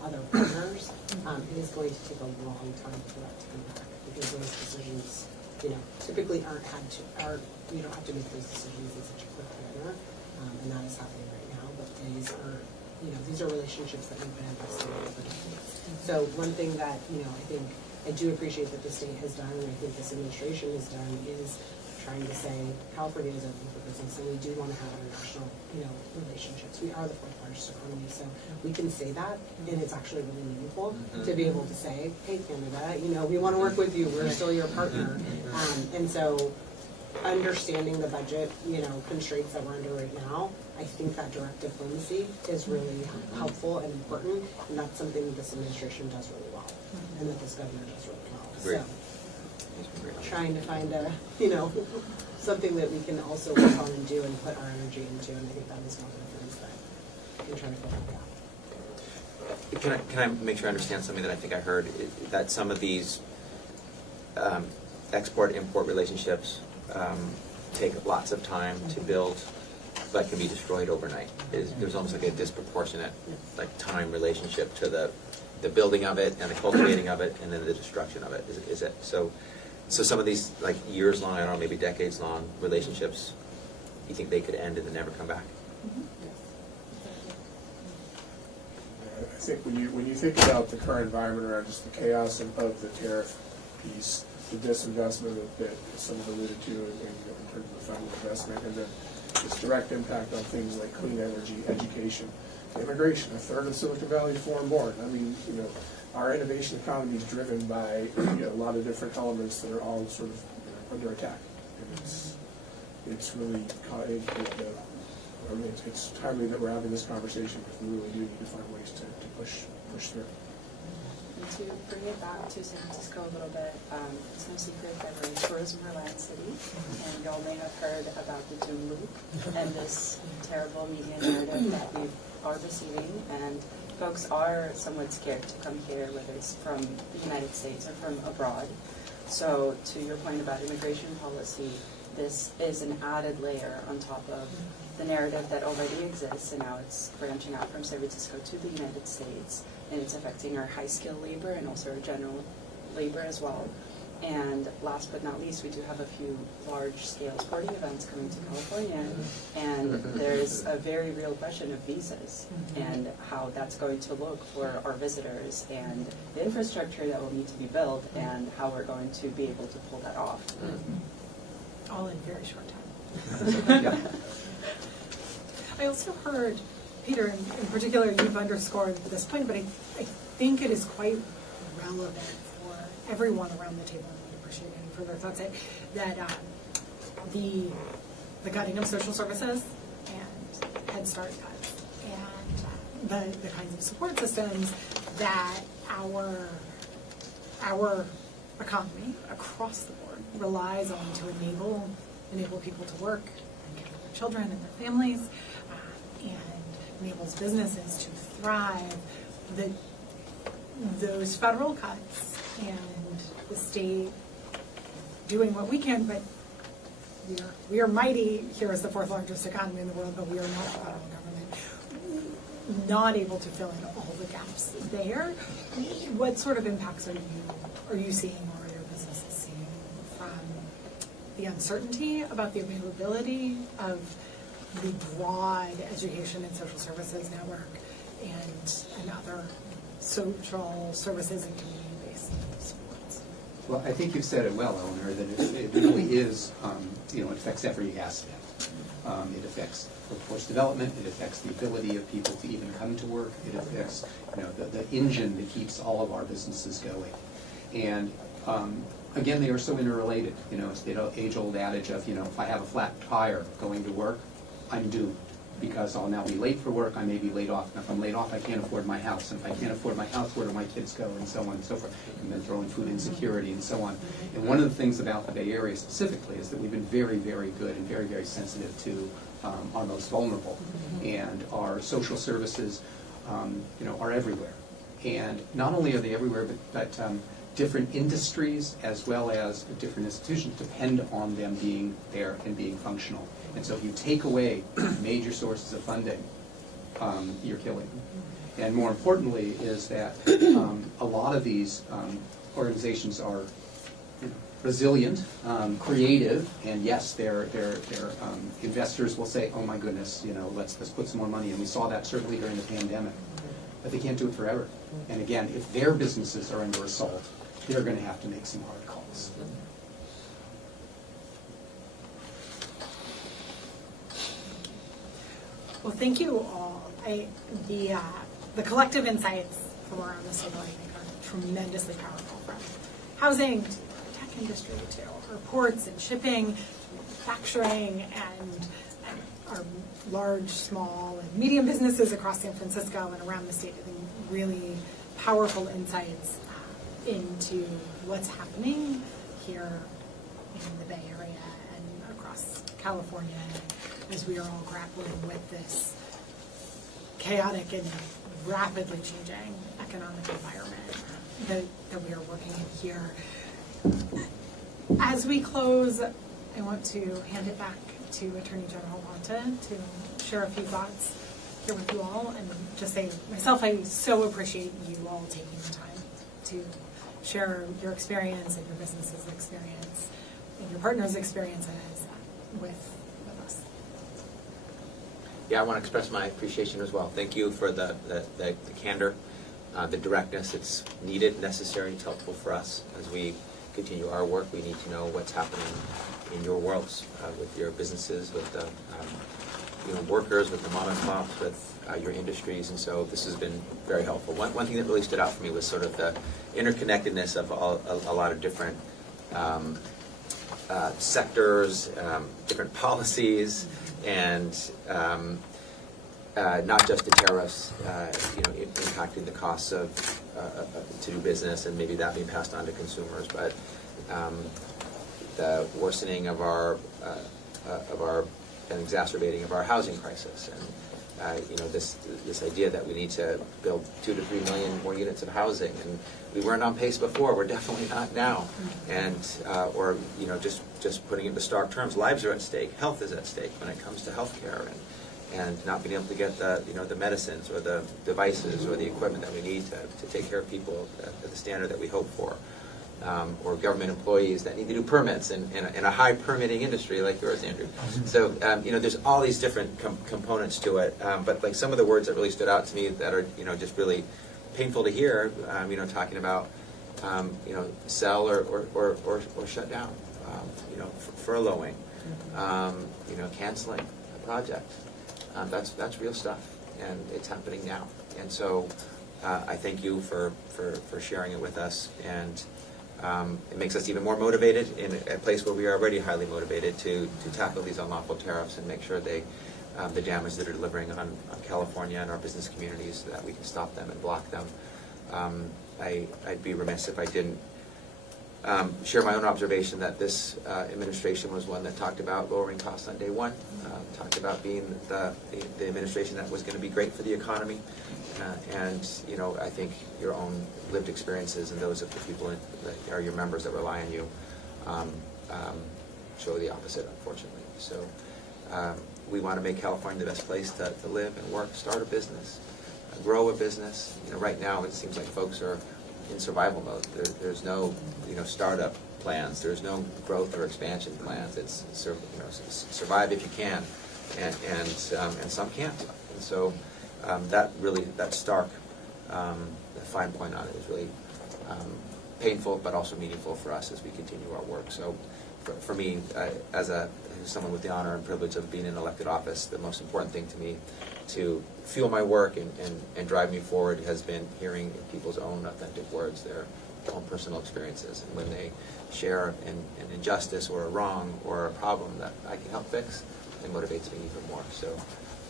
other partners. It is going to take a long time for that to come back, because those decisions, you know, typically you don't have to make those decisions in such a quick manner, and that is happening right now, but these are, you know, these are relationships that we've been investing in for decades. So one thing that, you know, I do appreciate that the state has done, and I think this administration has done, is trying to say California is open for business, and we do want to have international, you know, relationships. We are the fourth largest economy, so we can say that, and it's actually really meaningful to be able to say, hey, Canada, you know, we want to work with you. We're still your partner, and so understanding the budget, you know, constraints that we're under right now, I think that direct diplomacy is really helpful and important, and that's something that this administration does really well, and that this governor does really well. Great. So, trying to find a, you know, something that we can also work on and do and put our energy into, and I think that is one of the things that can try to fill that gap. Can I make sure I understand something that I think I heard, that some of these export-import relationships take lots of time to build, but can be destroyed overnight? There's almost like a disproportionate like time relationship to the building of it and the cultivating of it, and then the destruction of it. Is it so some of these like years long, I don't know, maybe decades long relationships, you think they could end and then never come back? I think when you think about the current environment around just the chaos of the tariff piece, the disinvestment that someone alluded to in terms of the federal investment, and then its direct impact on things like clean energy, education, immigration. A third of Silicon Valley is foreign born. I mean, you know, our innovation economy is driven by, you know, a lot of different elements that are all sort of, you know, under attack. And it's really, I mean, it's timely that we're having this conversation, because we really do need to find ways to push through. And to bring it back to San Francisco a little bit, it's no secret that we're a tourism reliant city, and y'all may have heard about the doom loop and this terrible media narrative that we are receiving, and folks are somewhat scared to come here, whether it's from the United States or from abroad. So to your point about immigration policy, this is an added layer on top of the narrative that already exists, and now it's branching out from San Francisco to the United States, and it's affecting our high-skilled labor and also our general labor as well. And last but not least, we do have a few large-scale sporting events coming to California, and there's a very real question of visas and how that's going to look for our visitors, and the infrastructure that will need to be built, and how we're going to be able to pull that off. All in very short time. I also heard, Peter, in particular, you've underscored this point, but I think it is quite relevant for everyone around the table. I would appreciate any further thoughts that the gutting of social services and Head Start cuts and the kinds of support systems that our economy across the board relies on to enable enable people to work and care for their children and their families, and enables businesses to thrive, that those federal cuts and the state doing what we can, but we are mighty here as the fourth largest economy in the world, but we are not a federal government, not able to fill in all the gaps there. What sort of impacts are you seeing, or are your businesses seeing from the uncertainty about the availability of the broad education and social services network and other social services and community-based supports? Well, I think you've said it well, Eleanor, that it really is, it affects every aspect. It affects workforce development, it affects the ability of people to even come to work, it affects, the engine that keeps all of our businesses going. And again, they are so interrelated. It's the age-old adage of, if I have a flat tire going to work, I'm doomed, because I'll now be late for work, I may be laid off. And if I'm laid off, I can't afford my house. And if I can't afford my house, where do my kids go, and so on and so forth. And then throw in food insecurity and so on. And one of the things about the Bay Area specifically is that we've been very, very good and very, very sensitive to our most vulnerable. And our social services, are everywhere. And not only are they everywhere, but different industries as well as different institutions depend on them being there and being functional. And so if you take away major sources of funding, you're killing them. And more importantly is that a lot of these organizations are resilient, creative, and yes, their investors will say, oh my goodness, let's put some more money in. We saw that certainly during the pandemic. But they can't do it forever. And again, if their businesses are under assault, they're going to have to make some hard calls. Well, thank you all. The collective insights from around this table, I think, are tremendously powerful, from housing to the tech industry to our ports and shipping, to manufacturing, and our large, small, and medium businesses across San Francisco and around the state. I think really powerful insights into what's happening here in the Bay Area and across California, as we are all grappling with this chaotic and rapidly changing economic environment that we are working in here. As we close, I want to hand it back to Attorney General Bonta to share a few thoughts here with you all, and just say myself, I so appreciate you all taking the time to share your experience and your business's experience and your partner's experiences with us. Yeah, I want to express my appreciation as well. Thank you for the candor, the directness. It's needed, necessary, it's helpful for us as we continue our work. We need to know what's happening in your worlds, with your businesses, with the workers, with the mom and pops, with your industries, and so this has been very helpful. One thing that really stood out for me was sort of the interconnectedness of a lot of different sectors, different policies, and not just the tariffs, impacting the costs of to do business, and maybe that being passed on to consumers, but the worsening of our and exacerbating of our housing crisis, and this idea that we need to build 2 to 3 million more units of housing, and we weren't on pace before. We're definitely not now, and or just putting it into stark terms, lives are at stake, health is at stake when it comes to healthcare, and not being able to get the medicines or the devices or the equipment that we need to take care of people at the standard that we hope for. Or government employees that need to do permits in a high permitting industry like yours, Andrew. So, there's all these different components to it. But like some of the words that really stood out to me that are, just really painful to hear, talking about, sell or shut down, furloughing, canceling a project. That's real stuff, and it's happening now. And so I thank you for sharing it with us, and it makes us even more motivated in a place where we are already highly motivated to tackle these unlawful tariffs and make sure the damage that are delivering on California and our business communities, so that we can stop them and block them. I'd be remiss if I didn't share my own observation that this administration was one that talked about lowering costs on day one, talked about being the administration that was going to be great for the economy, and I think your own lived experiences and those of the people that are your members that rely on you show the opposite, unfortunately. So we want to make California the best place to live and work, start a business, grow a business. Right now it seems like folks are in survival mode. There's no startup plans. There's no growth or expansion plans. It's survive if you can, and some can't. And so that stark fine point on it is really painful, but also meaningful for us as we continue our work. So for me, as someone with the honor and privilege of being in elected office, the most important thing to me to fuel my work and drive me forward has been hearing people's own authentic words, their own personal experiences. And when they share an injustice or a wrong or a problem that I can help fix, it motivates me even more. So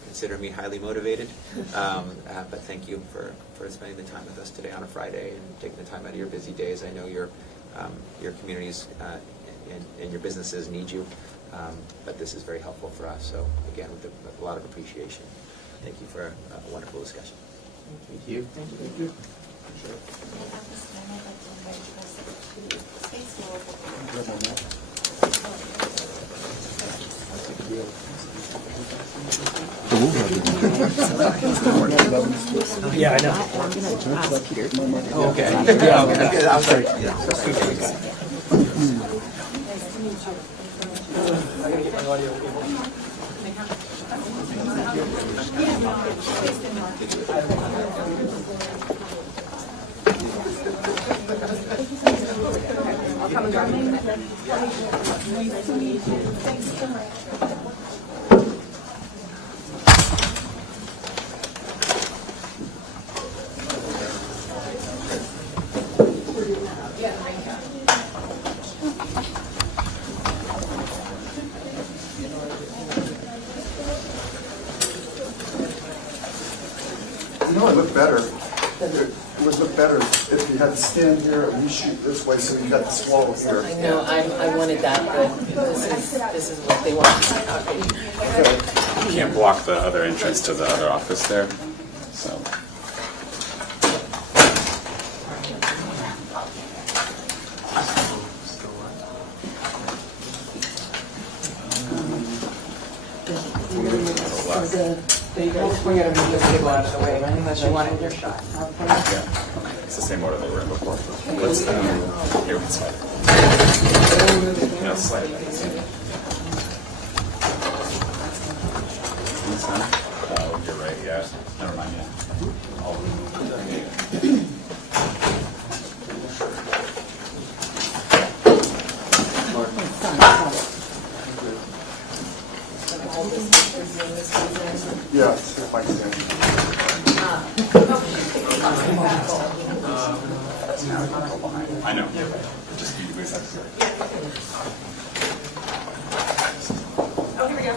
consider me highly motivated. But thank you for spending the time with us today on a Friday and taking the time out of your busy days. I know your communities and your businesses need you, but this is very helpful for us. So again, with a lot of appreciation. Thank you for a wonderful discussion. Thank you. Thank you. Thank you. Yeah, I know. I'm going to ask Peter. Oh, okay. Yeah, okay. I'm sorry. Yeah. I'll come and grab you. Nice to meet you. Thanks so much. It would look better. It would look better if you had to stand here and you shoot this way, so you got the swallow here. I know, I wanted that, but this is what they want. Okay. You can't block the other entrance to the other office there, so. Just bring it over and just go out of the way, unless you wanted your shot. Yeah, it's the same order they were in before. Let's, here we can slide it. Yeah, slide it. Oh, you're right, yeah. Never mind, yeah. All of them. Yeah, see if I can stand. I know. Just you guys have to. Oh, here we go.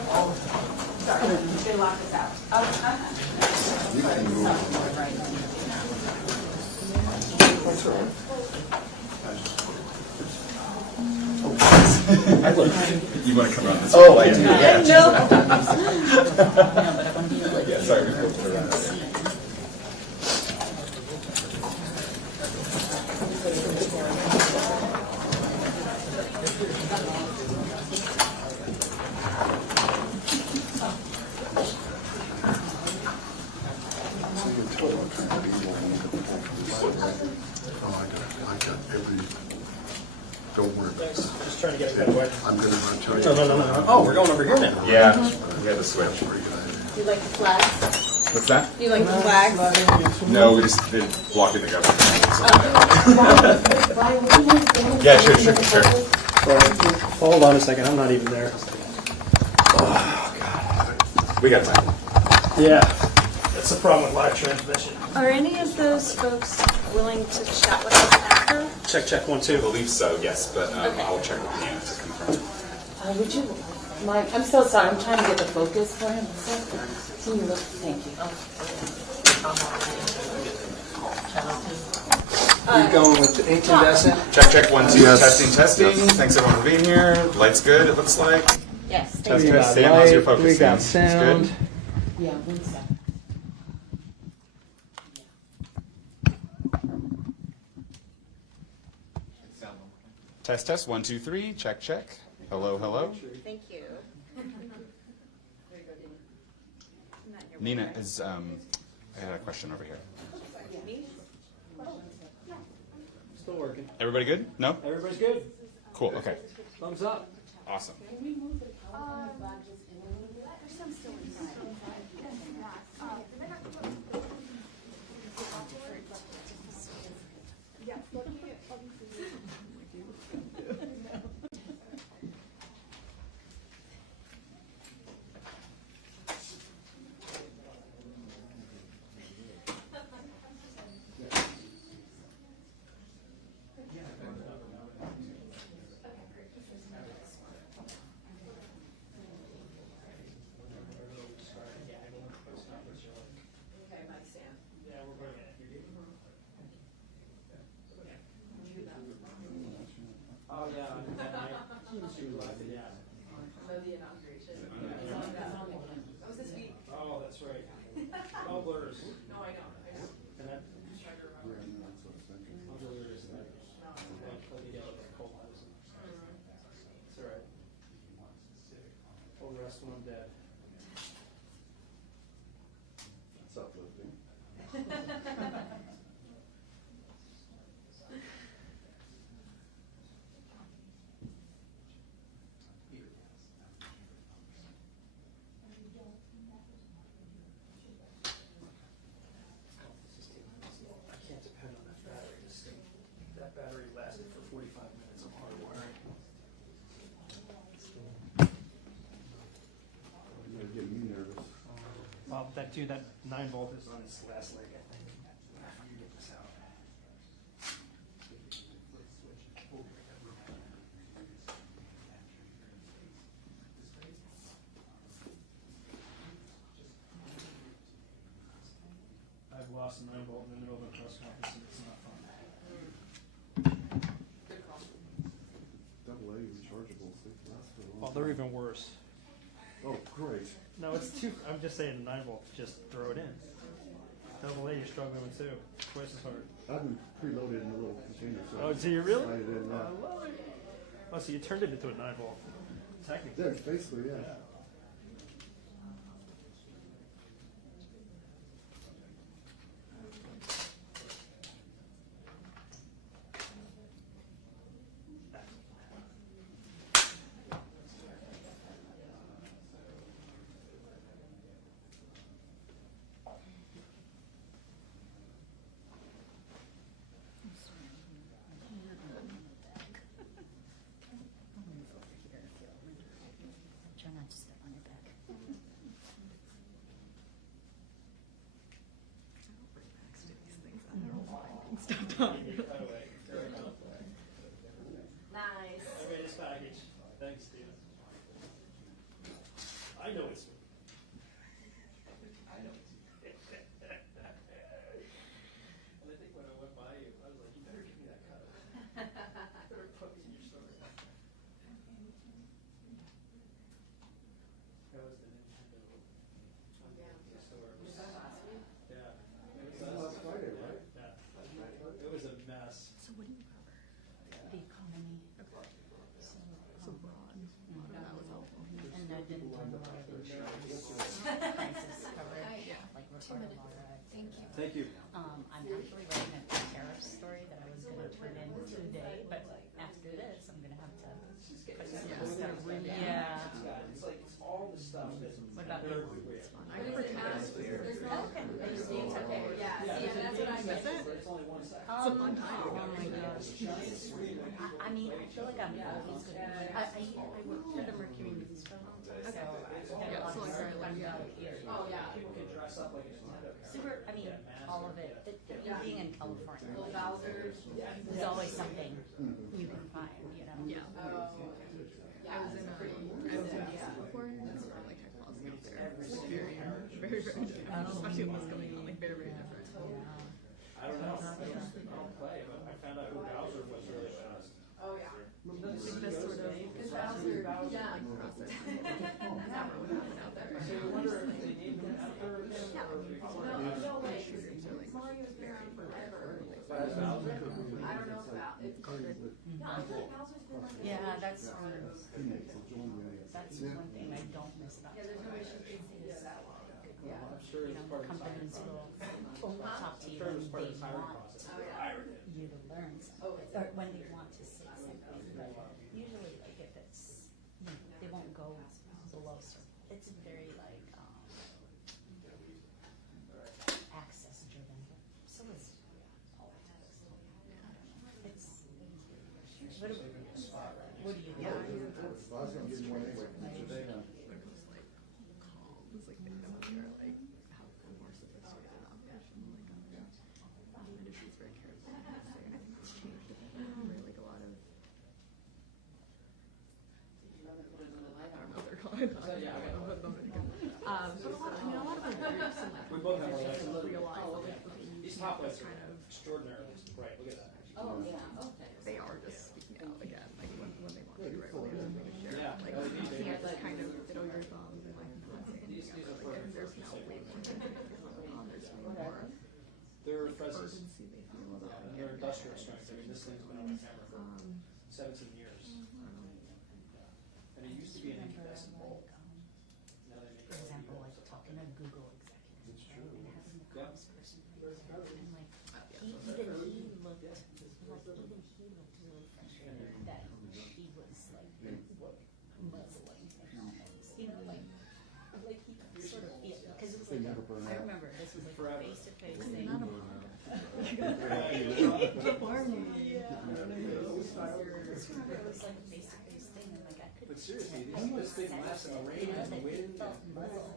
Sorry, they locked us out. You can move. That's all right. You want to come around this way? Oh, I do, yeah. Yeah, sorry, we put it around there. Don't worry. Just trying to get it that way. I'm going to tell you. No. Oh, we're going over here now. Yeah, we had to switch. You like the flags? What's that? You like the flags? No, we just did blocking the government. Yeah, sure. Hold on a second, I'm not even there. Oh, God. We got time. Yeah, that's the problem with live transmission. Are any of those folks willing to chat with us after? Check, 1, 2. I believe so, yes, but I'll check with Deanna to confirm. Would you mind, I'm so sorry, I'm trying to get the focus for him. Can you look, thank you. Keep going with incandescent. Check, 1, 2, Yes. testing. Yes. Thanks everyone for being here. Light's good, it looks like. Yes, Test, thank you. test. Sam, how's your focus? We got Sam? It's sound. good? Yeah, 1 second. Test, 1, 2, 3. Check. Hello. Thank you. Nina is, I had a question over here. Still working. Everybody good? No? Everybody's good? Cool, okay. Thumbs up. Awesome. Oh, yeah. Oh, that's right. No blurs. No, I know. And that. No blurs. It's all right. We'll rest when I'm dead. It's uplifting. I can't depend on that battery. That battery lasted for 45 minutes of hard wiring. You're getting me nervous. Well, that 9-volt is on its last leg, I think. After you get this out. I've lost a 9-volt in the middle of a press conference and it's not fun. AA rechargeables, they last for a long Well, they're even worse. Oh, great. No, it's too. I'm just saying 9-volt. Just throw it in. AA, you're struggling with too. Twice as hard. I've been preloaded in a little container. So Oh, do you really? I did, yeah. I love it. Oh, so you turned it into a 9-volt. Technically. Yeah, basically, yeah. Try not to step on your back. Nice. I made this package. Thanks, Steven. I know it's. I know it's. And I think when I went by you, I was like, you better give me that cut. Better put me in your story. That was the Nintendo. Store. Was that last week? Yeah. It was last Friday, right? Yeah. It was a mess. So what do you cover? The economy. So broad. That was helpful. And I didn't do a lot of insurance crisis coverage, like reported all that. Thank you. Thank you. I'm actually writing a Tariffs story that I was going to turn in today, but after this, I'm going to have to put some stuff in. Yeah. It's like, it's all the stuff that. What about you? I cover Tariffs. There's no. Okay. Okay. Yeah. That's what I missed. It's only one side. Oh my gosh. I mean, I feel like I'm always good. I work for the Mercury News Film, so I got a lot of stuff I'm out here. Oh, yeah. People can dress up like a Nintendo. Super, I mean, all of it. Being in California, Little Bowser's. there's always something you can find, you know? Yeah. Yeah. I was in before, and it's more like tech policy out there. It's very, very different, especially what's going on, like very, very different. I don't know. I don't play, but I found out who Bowser was really fast. Oh, yeah. This sort of, because Bowser, yeah. Never would happen out there. So you wonder if they named him after him or if No way. Mario's been around forever. I don't know about, it's good. No, I feel like Bowser's been like. Yeah, that's one thing I don't miss about. Yeah, there's no way she can see this that long. Yeah. I'm sure You it's know, part of the companies will talk to you when they want you to learn something, or when they want to say something. But usually, like if it's, they won't go below certain. It's very like access driven. So is politics. It's what do you do? I was gonna give you one anyway. Today, It's like they know you're like how more sophisticated operation. Like the industry's very careful. I think it's changed a bit. Right? Like a lot of I don't know what they're calling it. But a lot of a lot of like groups and like we both have our companies realize that like these top lights are extraordinary. Right, look at that. oh yeah, okay. They are just speaking out again, like when they want to, right? When they have something to share. Like you can't just kind of fiddle your thumbs and like not say anything about it. Like there's now way more than there's way more They're like Fresnos. urgency they feel about And it. they're industrial strength. I mean, this thing's been on the camera for 17 years. And it used to be an incandescent bulb. Now they make For example, like talking to Google executives and having the comms person and like he looked really frustrated that he was like muzzling him almost, you know, like he sort of feel because it was like I remember this was like a face-to-face thing. Not a This remember it was like a face-to-face thing and like I could But seriously, this thing lasts in the rain and the wind. felt muzzled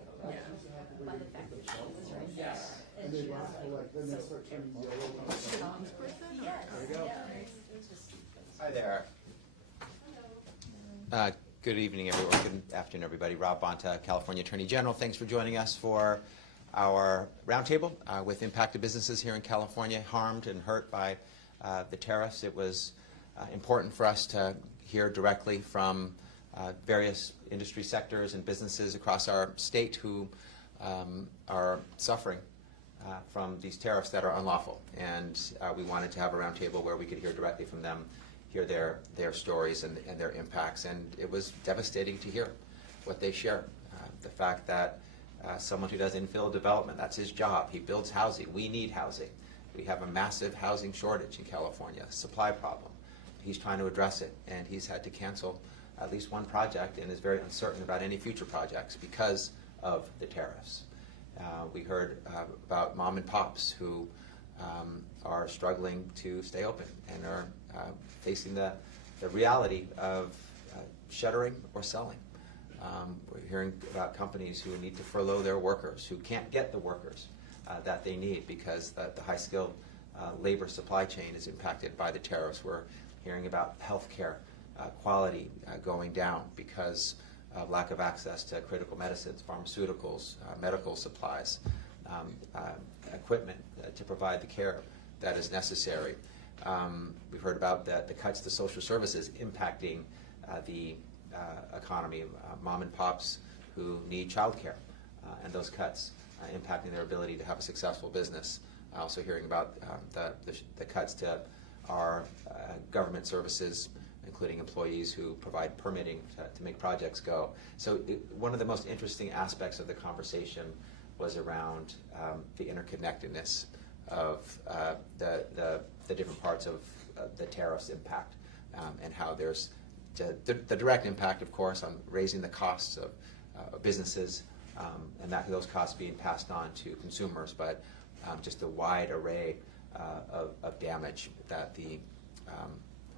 by the fact that she was right there. Yes. and they last for like, then they start turning yellow. comms person or? Yes, There you go. yeah, it was just. Hi there. Good evening, everyone. Good afternoon, everybody. Rob Bonta, California Attorney General. Thanks for joining us for our roundtable with impacted businesses here in California harmed and hurt by the tariffs. It was important for us to hear directly from various industry sectors and businesses across our state who are suffering from these tariffs that are unlawful. And we wanted to have a roundtable where we could hear directly from them, hear their stories and their impacts. And it was devastating to hear what they share. The fact that someone who does infill development, that's his job. He builds housing. We need housing. We have a massive housing shortage in California, supply problem. He's trying to address it, and he's had to cancel at least one project and is very uncertain about any future projects because of the tariffs. We heard about mom and pops who are struggling to stay open and are facing the reality of shuttering or selling. We're hearing about companies who need to furlough their workers, who can't get the workers that they need because the high-skilled labor supply chain is impacted by the tariffs. We're hearing about healthcare quality going down because of lack of access to critical medicines, pharmaceuticals, medical supplies, equipment to provide the care that is necessary. We've heard about the cuts to social services impacting the economy, mom and pops who need childcare, and those cuts impacting their ability to have a successful business. Also hearing about the cuts to our government services, including employees who provide permitting to make projects go. So one of the most interesting aspects of the conversation was around the interconnectedness of the different parts of the tariffs impact, and how there's the direct impact, of course, on raising the costs of businesses, and those costs being passed on to consumers, but just a wide array of damage that the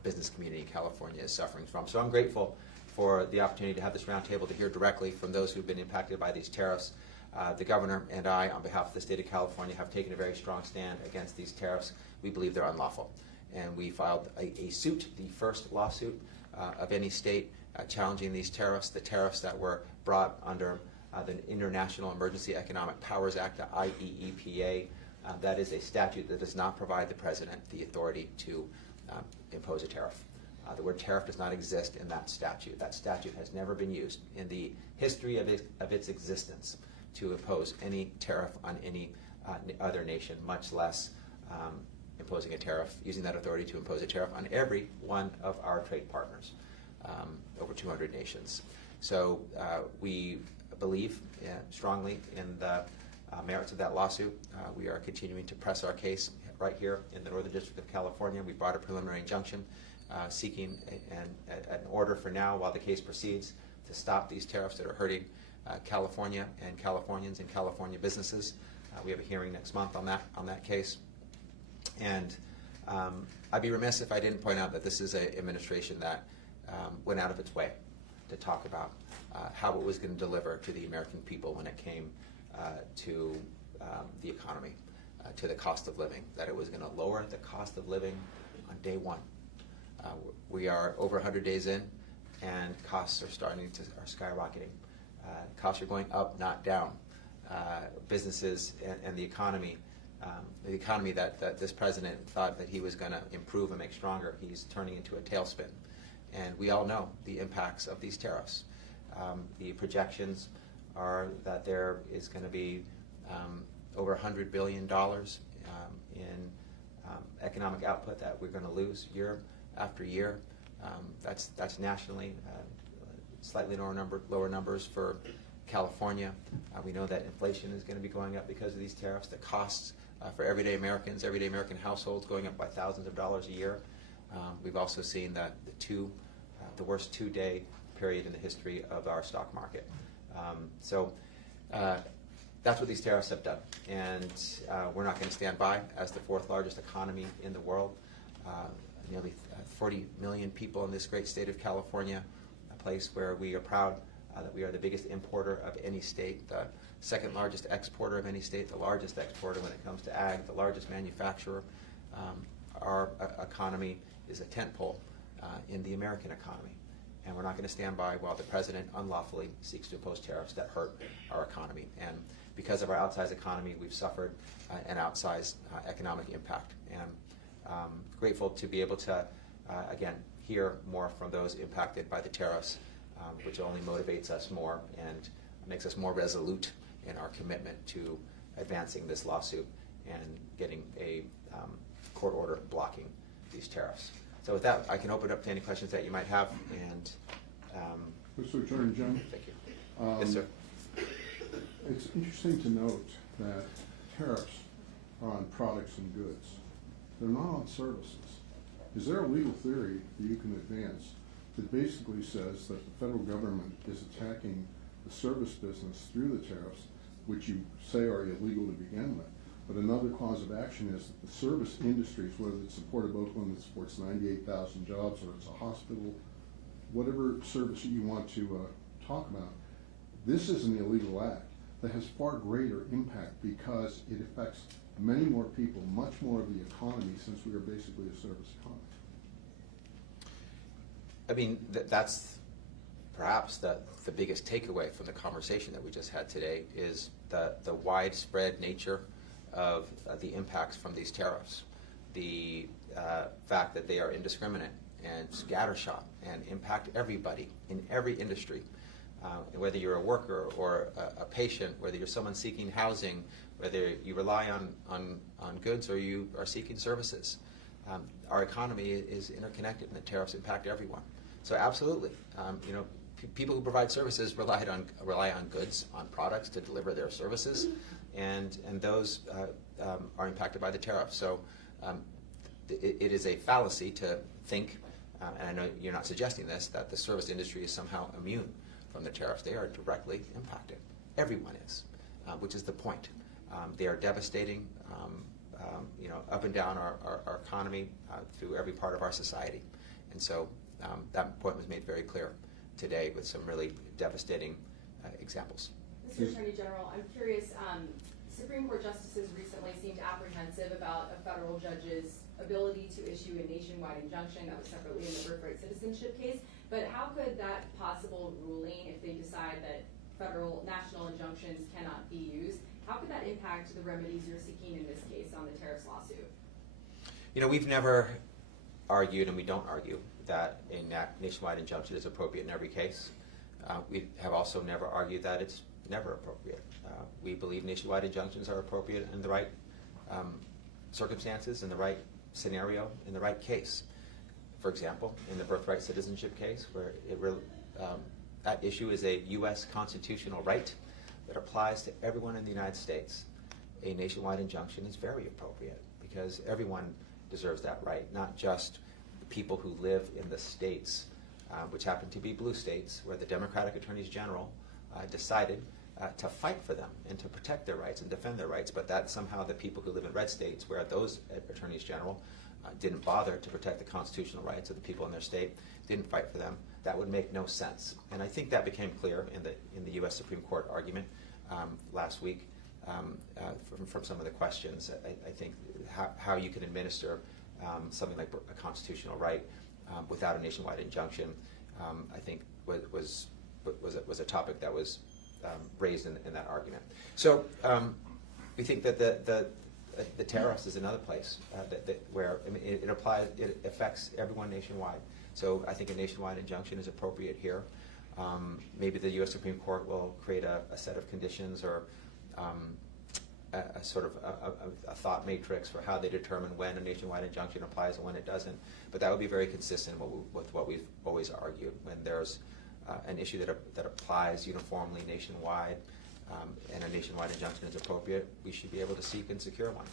business community in California is suffering from. So I'm grateful for the opportunity to have this roundtable to hear directly from those who've been impacted by these tariffs. The governor and I, on behalf of the state of California, have taken a very strong stand against these tariffs. We believe they're unlawful. And we filed a suit, the first lawsuit of any state challenging these tariffs, the tariffs that were brought under the International Emergency Economic Powers Act, the IEEPA, That is a statute that does not provide the president the authority to impose a tariff. The word tariff does not exist in that statute. That statute has never been used in the history of its existence to impose any tariff on any other nation, much less imposing a tariff, using that authority to impose a tariff on every one of our trade partners, over 200 nations. So we believe strongly in the merits of that lawsuit. We are continuing to press our case right here in the Northern District of California. We brought a preliminary injunction seeking an order for now while the case proceeds to stop these tariffs that are hurting California and Californians and California businesses. We have a hearing next month on that case. And I'd be remiss if I didn't point out that this is an administration that went out of its way to talk about how it was going to deliver to the American people when it came to the economy, to the cost of living, that it was going to lower the cost of living on day one. We are over 100 days in, and costs are skyrocketing. Costs are going up, not down. Businesses and the economy that this president thought that he was going to improve and make stronger, he's turning into a tailspin. And we all know the impacts of these tariffs. The projections are that there is going to be over $100 billion in economic output that we're going to lose year after year. That's nationally. Slightly lower numbers for California. We know that inflation is going to be going up because of these tariffs. The costs for everyday Americans, everyday American households going up by thousands of dollars a year. We've also seen that the worst two-day period in the history of our stock market. So that's what these tariffs have done. And we're not going to stand by as the fourth largest economy in the world. Nearly 40 million people in this great state of California, a place where we are proud that we are the biggest importer of any state, the second largest exporter of any state, the largest exporter when it comes to ag, the largest manufacturer. Our economy is a tentpole in the American economy. And we're not going to stand by while the president unlawfully seeks to impose tariffs that hurt our economy. And because of our outsized economy, we've suffered an outsized economic impact. And grateful to be able to, again, hear more from those impacted by the tariffs, which only motivates us more and makes us more resolute in our commitment to advancing this lawsuit and getting a court order blocking these tariffs. So with that, I can open it up to any questions that you might have. And Mr. Attorney General. Thank you. Yes, sir. It's interesting to note that tariffs are on products and goods. They're not on services. Is there a legal theory that you can advance that basically says that the federal government is attacking the service business through the tariffs, which you say are illegal to begin with, but another cause of action is that the service industries, whether it's supported both one that supports 98,000 jobs or it's a hospital, whatever service you want to talk about, this is an illegal act that has far greater impact because it affects many more people, much more of the economy, since we are basically a service economy. I mean, that's perhaps the biggest takeaway from the conversation that we just had today is the widespread nature of the impacts from these tariffs. The fact that they are indiscriminate and scattershot and impact everybody in every industry, whether you're a worker or a patient, whether you're someone seeking housing, whether you rely on goods or you are seeking services. Our economy is interconnected, and the tariffs impact everyone. So absolutely, people who provide services rely on goods, on products to deliver their services, and those are impacted by the tariffs. So it is a fallacy to think, and I know you're not suggesting this, that the service industry is somehow immune from the tariffs. They are directly impacted. Everyone is, which is the point. They are devastating, up and down our economy through every part of our society. And so that point was made very clear today with some really devastating examples. Mr. Attorney General, I'm curious, Supreme Court justices recently seemed apprehensive about a federal judge's ability to issue a nationwide injunction that was separately in the birthright citizenship case. But how could that possible ruling, if they decide that national injunctions cannot be used, How could that impact the remedies you're seeking in this case on the tariffs lawsuit? You know, we've never argued, and we don't argue, that a nationwide injunction is appropriate in every case. We have also never argued that it's never appropriate. We believe nationwide injunctions are appropriate in the right circumstances, in the right scenario, in the right case. For example, in the birthright citizenship case, where that issue is a U.S. constitutional right that applies to everyone in the United States, a nationwide injunction is very appropriate because everyone deserves that right, not just the people who live in the states, which happen to be blue states, where the Democratic Attorneys General decided to fight for them and to protect their rights and defend their rights, but that somehow the people who live in red states, where those Attorneys General didn't bother to protect the constitutional rights of the people in their state, didn't fight for them, that would make no sense. And I think that became clear in the U.S. Supreme Court argument last week from some of the questions. I think how you can administer something like a constitutional right without a nationwide injunction, I think was a topic that was raised in that argument. So we think that the tariffs is another place where I mean, it affects everyone nationwide. So I think a nationwide injunction is appropriate here. Maybe the U.S. Supreme Court will create a set of conditions or a sort of a thought matrix for how they determine when a nationwide injunction applies and when it doesn't. But that would be very consistent with what we've always argued. When there's an issue that applies uniformly nationwide and a nationwide injunction is appropriate, we should be able to seek and secure one.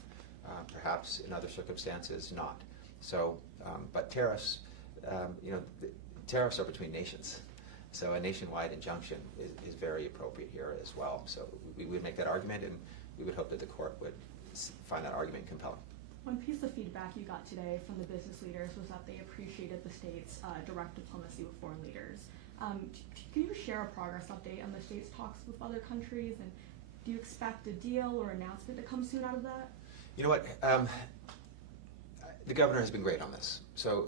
Perhaps in other circumstances not. So, but tariffs, tariffs are between nations. So a nationwide injunction is very appropriate here as well. So we would make that argument, and we would hope that the court would find that argument compelling. One piece of feedback you got today from the business leaders was that they appreciated the state's direct diplomacy with foreign leaders. Can you share a progress update on the state's talks with other countries, and do you expect a deal or announcement to come soon out of that? You know what? The governor has been great on this. So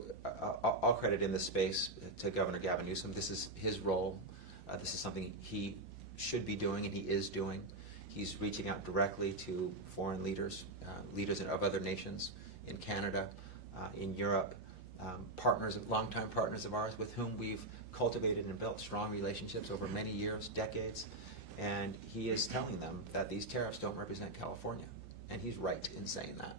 all credit in this space to Governor Gavin Newsom. This is his role. This is something he should be doing, and he is doing. He's reaching out directly to foreign leaders, leaders of other nations in Canada, in Europe, longtime partners of ours with whom we've cultivated and built strong relationships over many years, decades. And he is telling them that these tariffs don't represent California. And he's right in saying that.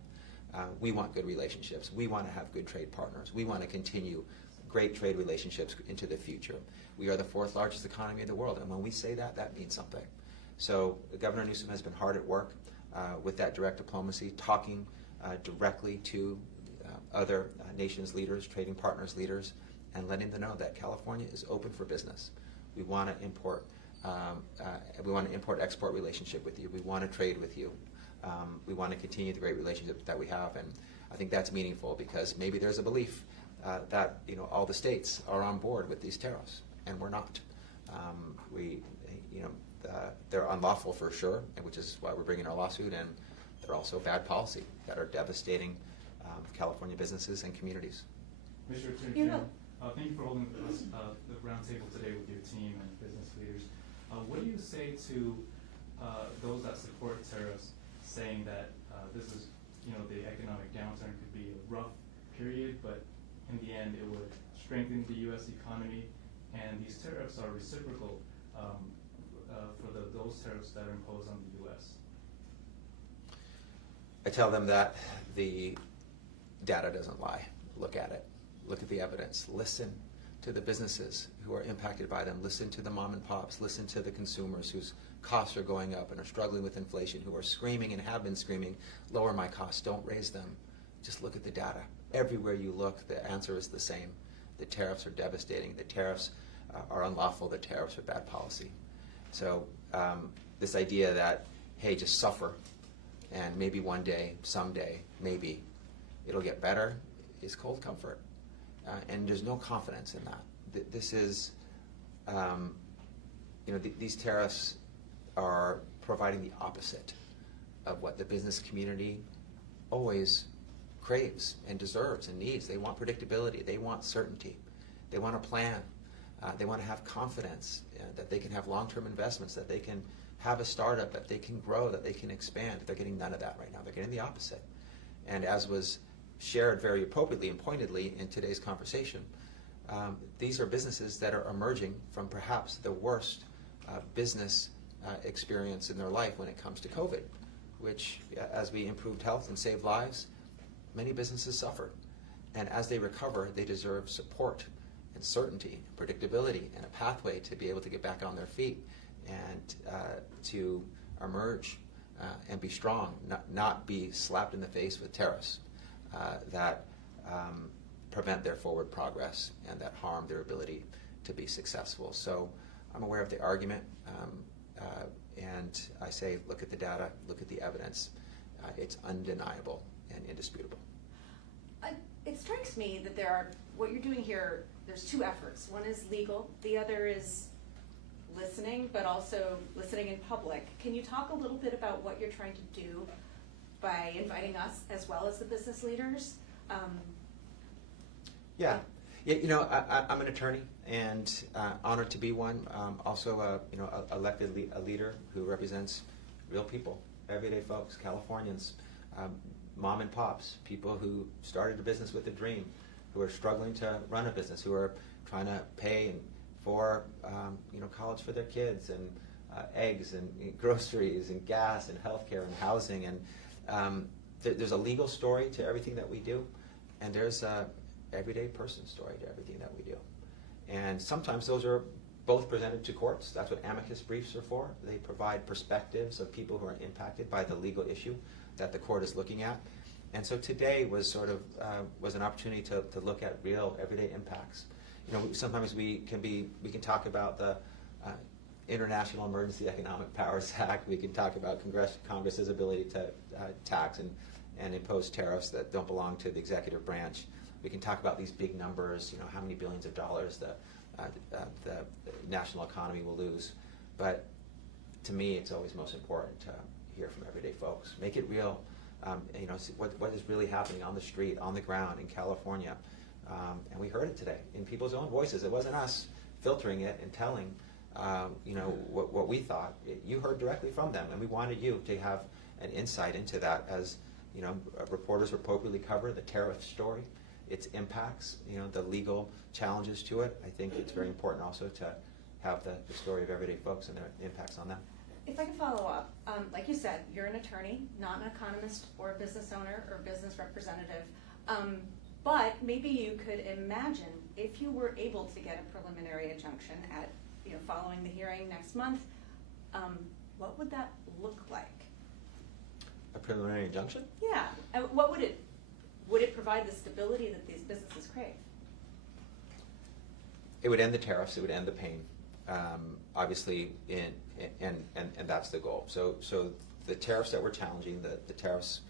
We want good relationships. We want to have good trade partners. We want to continue great trade relationships into the future. We are the 4th largest economy in the world, and when we say that, that means something. So Governor Newsom has been hard at work with that direct diplomacy, talking directly to other nations' leaders, trading partners' leaders, and letting them know that California is open for business. We want to import, export relationship with you. We want to trade with you. We want to continue the great relationship that we have, and I think that's meaningful because maybe there's a belief that all the states are on board with these tariffs, and we're not. They're unlawful for sure, which is why we're bringing our lawsuit, and they're also bad policy that are devastating California businesses and communities. Mr. Attorney General, thank you for holding the roundtable today with your team and business leaders. What do you say to those that support tariffs, saying that this is, the economic downturn could be a rough period, but in the end it would strengthen the U.S. economy, and these tariffs are reciprocal for those tariffs that are imposed on the U.S.? I tell them that the data doesn't lie. Look at it. Look at the evidence. Listen to the businesses who are impacted by them. Listen to the mom and pops. Listen to the consumers whose costs are going up and are struggling with inflation, who are screaming and have been screaming, lower my costs, don't raise them. Just look at the data. Everywhere you look, the answer is the same. The tariffs are devastating. The tariffs are unlawful. The tariffs are bad policy. So this idea that, hey, just suffer, and maybe one day, someday, maybe it'll get better, is cold comfort. And there's no confidence in that. This is, these tariffs are providing the opposite of what the business community always craves and deserves and needs. They want predictability. They want certainty. They want a plan. They want to have confidence that they can have long-term investments, that they can have a startup, that they can grow, that they can expand. They're getting none of that right now. They're getting the opposite. And as was shared very appropriately and pointedly in today's conversation, these are businesses that are emerging from perhaps the worst business experience in their life when it comes to COVID, which, as we improved health and saved lives, many businesses suffered. And as they recover, they deserve support and certainty, predictability, and a pathway to be able to get back on their feet and to emerge and be strong, not be slapped in the face with tariffs that prevent their forward progress and that harm their ability to be successful. So I'm aware of the argument, and I say look at the data, look at the evidence. It's undeniable and indisputable. It strikes me that what you're doing here, there's two efforts. One is legal, the other is listening, but also listening in public. Can you talk a little bit about what you're trying to do by inviting us as well as the business leaders? Yeah, you know, I'm an attorney and honored to be one. Also, elected a leader who represents real people, everyday folks, Californians, mom and pops, people who started a business with a dream, who are struggling to run a business, who are trying to pay for college for their kids and eggs and groceries and gas and healthcare and housing. And there's a legal story to everything that we do, and there's a everyday person story to everything that we do. And sometimes those are both presented to courts. That's what amicus briefs are for. They provide perspectives of people who are impacted by the legal issue that the court is looking at. And so today was sort of was an opportunity to look at real everyday impacts. You know, sometimes we can talk about the International Emergency Economic Powers Act. We can talk about Congress's ability to tax and impose tariffs that don't belong to the executive branch. We can talk about these big numbers, you know, how many billions of dollars the national economy will lose. But to me, it's always most important to hear from everyday folks. Make it real. See what is really happening on the street, on the ground in California. And we heard it today in people's own voices. It wasn't us filtering it and telling, what we thought. You heard directly from them, and we wanted you to have an insight into that as, reporters appropriately cover the tariff story, its impacts, the legal challenges to it. I think it's very important also to have the story of everyday folks and their impacts on them. If I can follow up, like you said, you're an attorney, not an economist or a business owner or business representative. But maybe you could imagine if you were able to get a preliminary injunction at, following the hearing next month, what would that look like? A preliminary injunction? Yeah. What would it provide the stability that these businesses crave? It would end the tariffs. It would end the pain. Obviously, and that's the goal. So the tariffs that we're challenging, the tariffs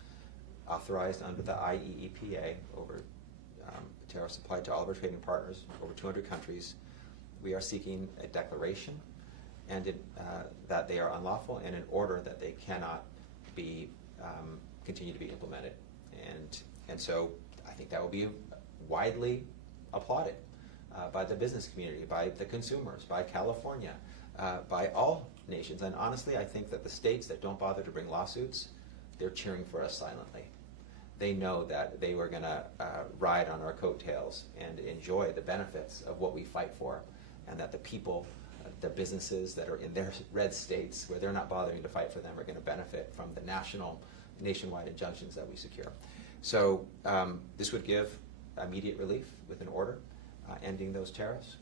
authorized under the IEEPA over tariffs applied to all of our trading partners, over 200 countries, we are seeking a declaration and that they are unlawful and an order that they cannot be continue to be implemented. And so I think that will be widely applauded by the business community, by the consumers, by California, by all nations. And honestly, I think that the states that don't bother to bring lawsuits, they're cheering for us silently. They know that they were going to ride on our coattails and enjoy the benefits of what we fight for, and that the people, the businesses that are in their red states where they're not bothering to fight for them are going to benefit from the nationwide injunctions that we secure. So this would give immediate relief with an order ending those tariffs.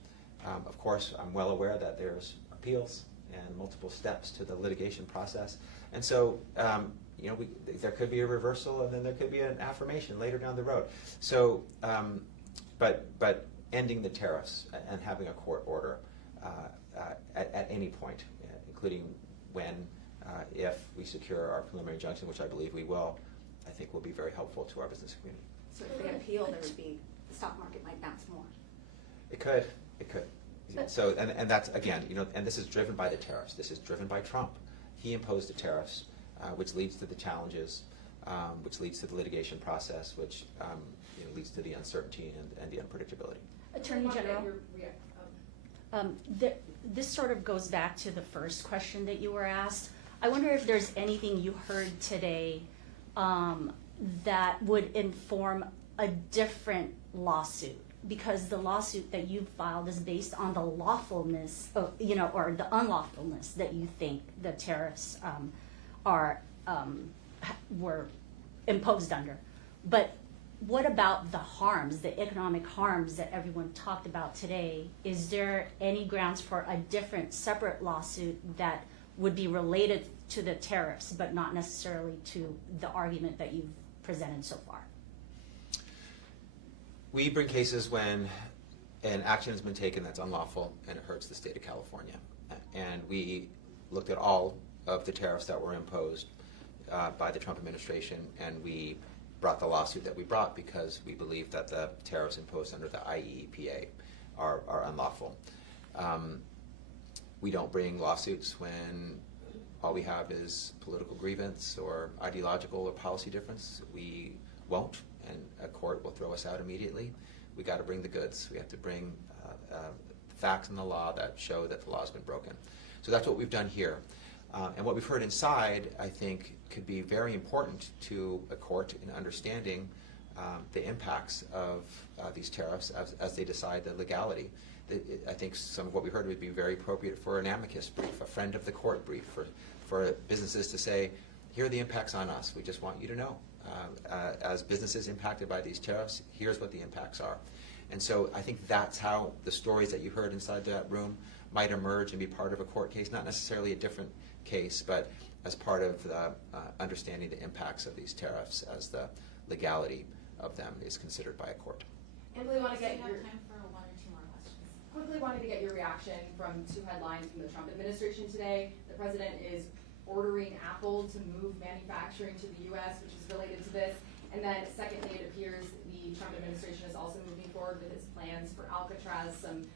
Of course, I'm well aware that there's appeals and multiple steps to the litigation process. And so, there could be a reversal and then there could be an affirmation later down the road. So, but ending the tariffs and having a court order at any point, including when, if we secure our preliminary injunction, which I believe we will, I think will be very helpful to our business community. So if they appeal, the stock market might bounce more. It could. So, and that's, again, and this is driven by the tariffs. This is driven by Trump. He imposed the tariffs, which leads to the challenges, which leads to the litigation process, which leads to the uncertainty and the unpredictability. Attorney General. This sort of goes back to the first question that you were asked. I wonder if there's anything you heard today that would inform a different lawsuit, because the lawsuit that you filed is based on the lawfulness of, or the unlawfulness that you think the tariffs were imposed under. But what about the harms, the economic harms that everyone talked about today? Is there any grounds for a different, separate lawsuit that would be related to the tariffs, but not necessarily to the argument that you've presented so far? We bring cases when an action has been taken that's unlawful and it hurts the state of California. And we looked at all of the tariffs that were imposed by the Trump administration, and we brought the lawsuit that we brought because we believe that the tariffs imposed under the IEEPA are unlawful. We don't bring lawsuits when all we have is political grievance or ideological or policy difference. We won't, and a court will throw us out immediately. We got to bring the goods. We have to bring facts in the law that show that the law has been broken. So that's what we've done here. And what we've heard inside, I think, could be very important to a court in understanding the impacts of these tariffs as they decide the legality. I think some of what we heard would be very appropriate for an amicus brief, a friend of the court brief, for businesses to say, here are the impacts on us. We just want you to know. As businesses impacted by these tariffs, here's what the impacts are. And so I think that's how the stories that you heard inside that room might emerge and be part of a court case, not necessarily a different case, but as part of the understanding the impacts of these tariffs as the legality of them is considered by a court. And we want to get have your time for one or two more questions. quickly wanted to get your reaction from two headlines from the Trump administration today. The president is ordering Apple to move manufacturing to the U.S., which is related to this. And then secondly, it appears the Trump administration is also moving forward with its plans for Alcatraz. Some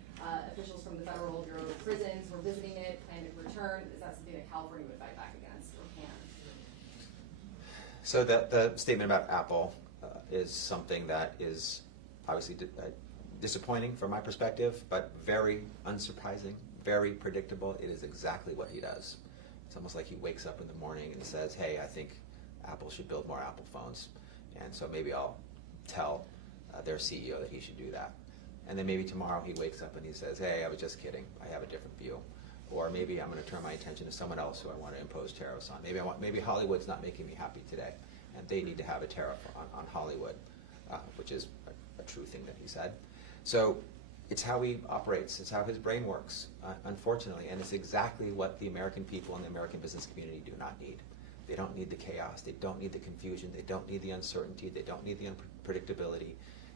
officials from the Federal Bureau of Prisons were visiting it, plan to return. Is that something that California would fight back against or can? So the statement about Apple is something that is obviously disappointing from my perspective, but very unsurprising, very predictable. It is exactly what he does. It's almost like he wakes up in the morning and says, hey, I think Apple should build more Apple phones. And so maybe I'll tell their CEO that he should do that. And then maybe tomorrow he wakes up and he says, hey, I was just kidding. I have a different view. Or maybe I'm going to turn my attention to someone else who I want to impose tariffs on. Maybe Hollywood's not making me happy today, and they need to have a tariff on Hollywood, which is a true thing that he said. So it's how he operates. It's how his brain works, unfortunately. And it's exactly what the American people and the American business community do not need. They don't need the chaos. They don't need the confusion. They don't need the uncertainty. They don't need the unpredictability.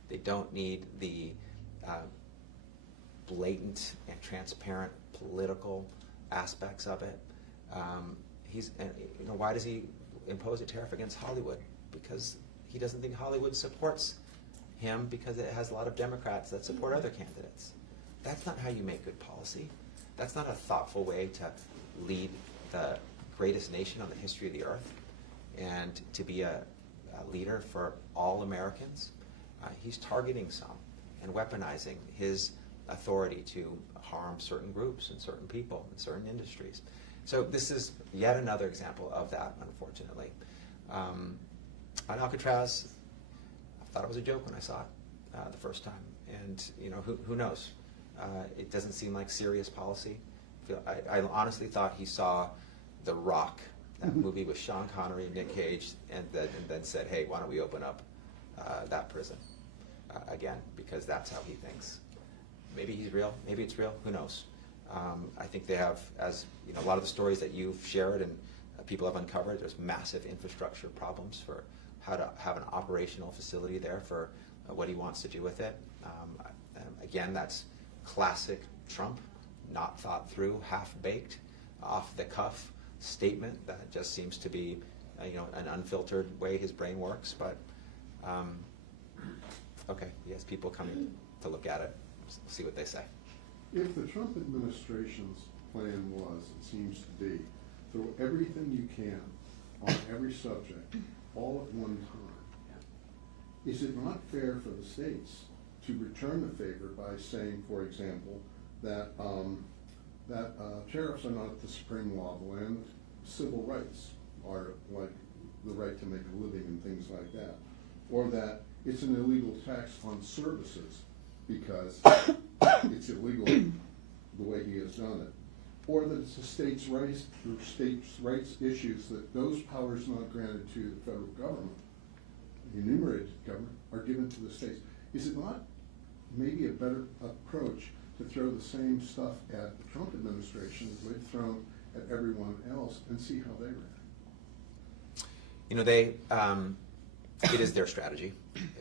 They don't need the blatant and transparent political aspects of it. Why does he impose a tariff against Hollywood? Because he doesn't think Hollywood supports him, because it has a lot of Democrats that support other candidates. That's not how you make good policy. That's not a thoughtful way to lead the greatest nation on the history of the earth and to be a leader for all Americans. He's targeting some and weaponizing his authority to harm certain groups and certain people and certain industries. So this is yet another example of that, unfortunately. On Alcatraz, I thought it was a joke when I saw it the first time. And who knows? It doesn't seem like serious policy. I honestly thought he saw The Rock, that movie with Sean Connery and Nick Cage, and then said, hey, why don't we open up that prison again, because that's how he thinks. Maybe he's real, maybe it's real, who knows? I think they have, as a lot of the stories that you've shared and people have uncovered, there's massive infrastructure problems for how to have an operational facility there for what he wants to do with it. Again, that's classic Trump, not thought through, half-baked, off-the-cuff statement that just seems to be an unfiltered way his brain works. But okay, he has people coming to look at it, see what they say. If the Trump administration's plan was, it seems to be, throw everything you can on every subject all at one time, is it not fair for the states to return the favor by saying, for example, that tariffs are not the supreme law of the land. Civil rights are like the right to make a living and things like that. Or that it's an illegal tax on services because it's illegal the way he has done it. Or that it's a states' rights issues, that those powers not granted to the federal government, the enumerated government, are given to the states. Is it not maybe a better approach to throw the same stuff at the Trump administration as they've thrown at everyone else and see how they react? You know, it is their strategy.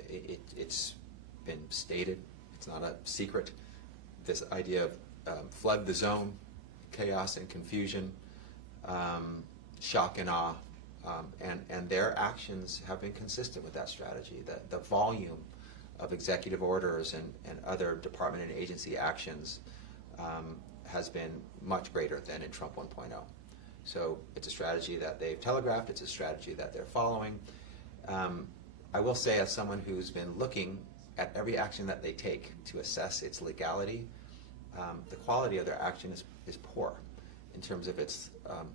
It's been stated. It's not a secret. This idea of flood the zone, chaos and confusion, shock and awe, and their actions have been consistent with that strategy. The volume of executive orders and other department and agency actions has been much greater than in Trump 1.0. So it's a strategy that they've telegraphed. It's a strategy that they're following. I will say, as someone who's been looking at every action that they take to assess its legality, the quality of their action is poor in terms of its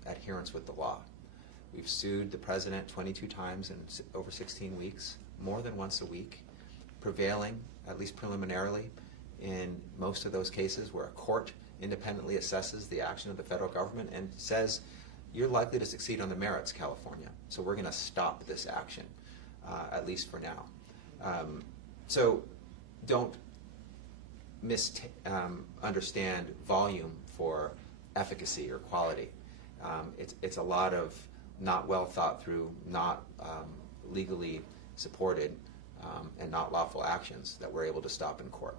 adherence with the law. We've sued the president 22 times in over 16 weeks, more than once a week, prevailing, at least preliminarily, in most of those cases where a court independently assesses the action of the federal government and says, you're likely to succeed on the merits, California, so we're going to stop this action, at least for now. So don't understand volume for efficacy or quality. It's a lot of not well thought through, not legally supported, and not lawful actions that we're able to stop in court.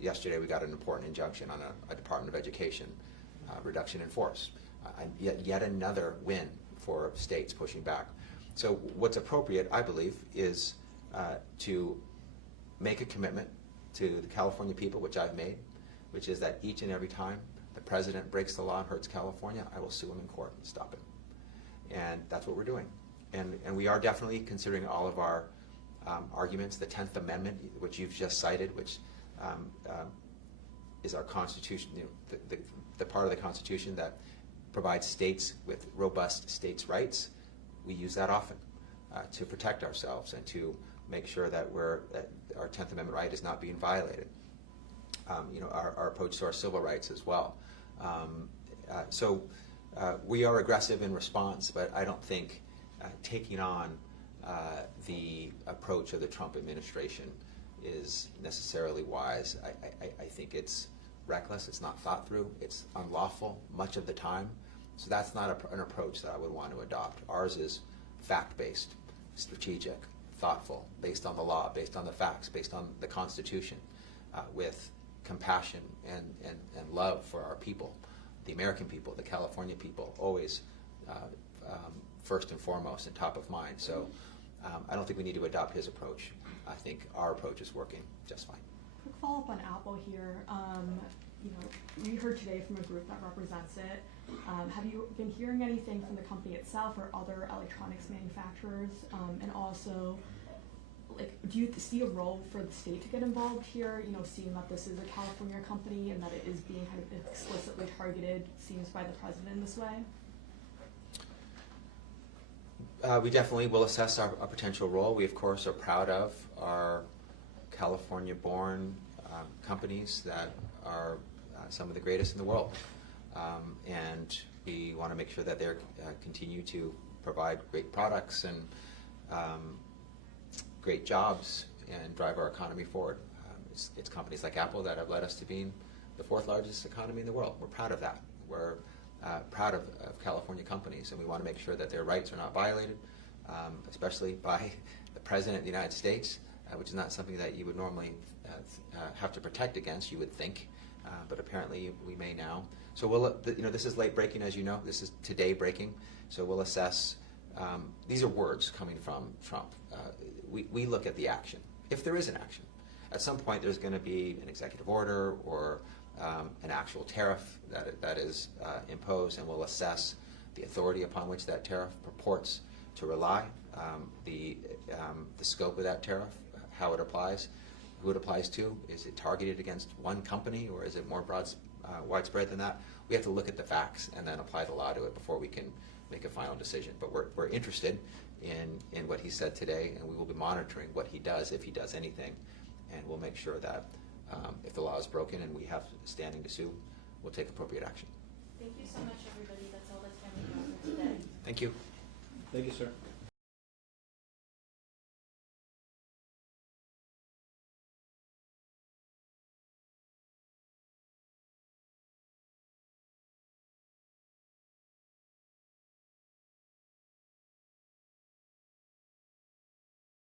Yesterday we got an important injunction on a Department of Education reduction in force. Yet another win for states pushing back. So what's appropriate, I believe, is to make a commitment to the California people, which I've made, which is that each and every time the president breaks the law and hurts California, I will sue him in court and stop him. And that's what we're doing. And we are definitely considering all of our arguments. The 10th Amendment, which you've just cited, which is our Constitution, the part of the Constitution that provides states with robust states' rights, we use that often to protect ourselves and to make sure that our 10th Amendment right is not being violated. Our approach to our civil rights as well. So we are aggressive in response, but I don't think taking on the approach of the Trump administration is necessarily wise. I think it's reckless, it's not thought through, it's unlawful much of the time. So that's not an approach that I would want to adopt. Ours is fact-based, strategic, thoughtful, based on the law, based on the facts, based on the Constitution, with compassion and love for our people, the American people, the California people, always first and foremost and top of mind. So I don't think we need to adopt his approach. I think our approach is working just fine. Quick follow-up on Apple here. We heard today from a group that represents it. Have you been hearing anything from the company itself or other electronics manufacturers? And also, do you see a role for the state to get involved here? Seeing that this is a California company and that it is being kind of explicitly targeted, seems, by the president in this way? We definitely will assess our potential role. We, of course, are proud of our California-born companies that are some of the greatest in the world. And we want to make sure that they continue to provide great products and great jobs and drive our economy forward. It's companies like Apple that have led us to being the 4th largest economy in the world. We're proud of that. We're proud of California companies, and we want to make sure that their rights are not violated, especially by the President of the United States, which is not something that you would normally have to protect against, you would think, but apparently we may now. So we'll, this is late breaking, as you know. This is today breaking. So we'll assess. These are words coming from Trump. We look at the action. If there is an action, at some point there's going to be an executive order or an actual tariff that is imposed, and we'll assess the authority upon which that tariff purports to rely, the scope of that tariff, how it applies, who it applies to. Is it targeted against one company, or is it more widespread than that? We have to look at the facts and then apply the law to it before we can make a final decision. But we're interested in what he said today, and we will be monitoring what he does, if he does anything, and we'll make sure that if the law is broken and we have standing to sue, we'll take appropriate action. Thank you so much, everybody. That's all the time we have for today. Thank you. Thank you, sir.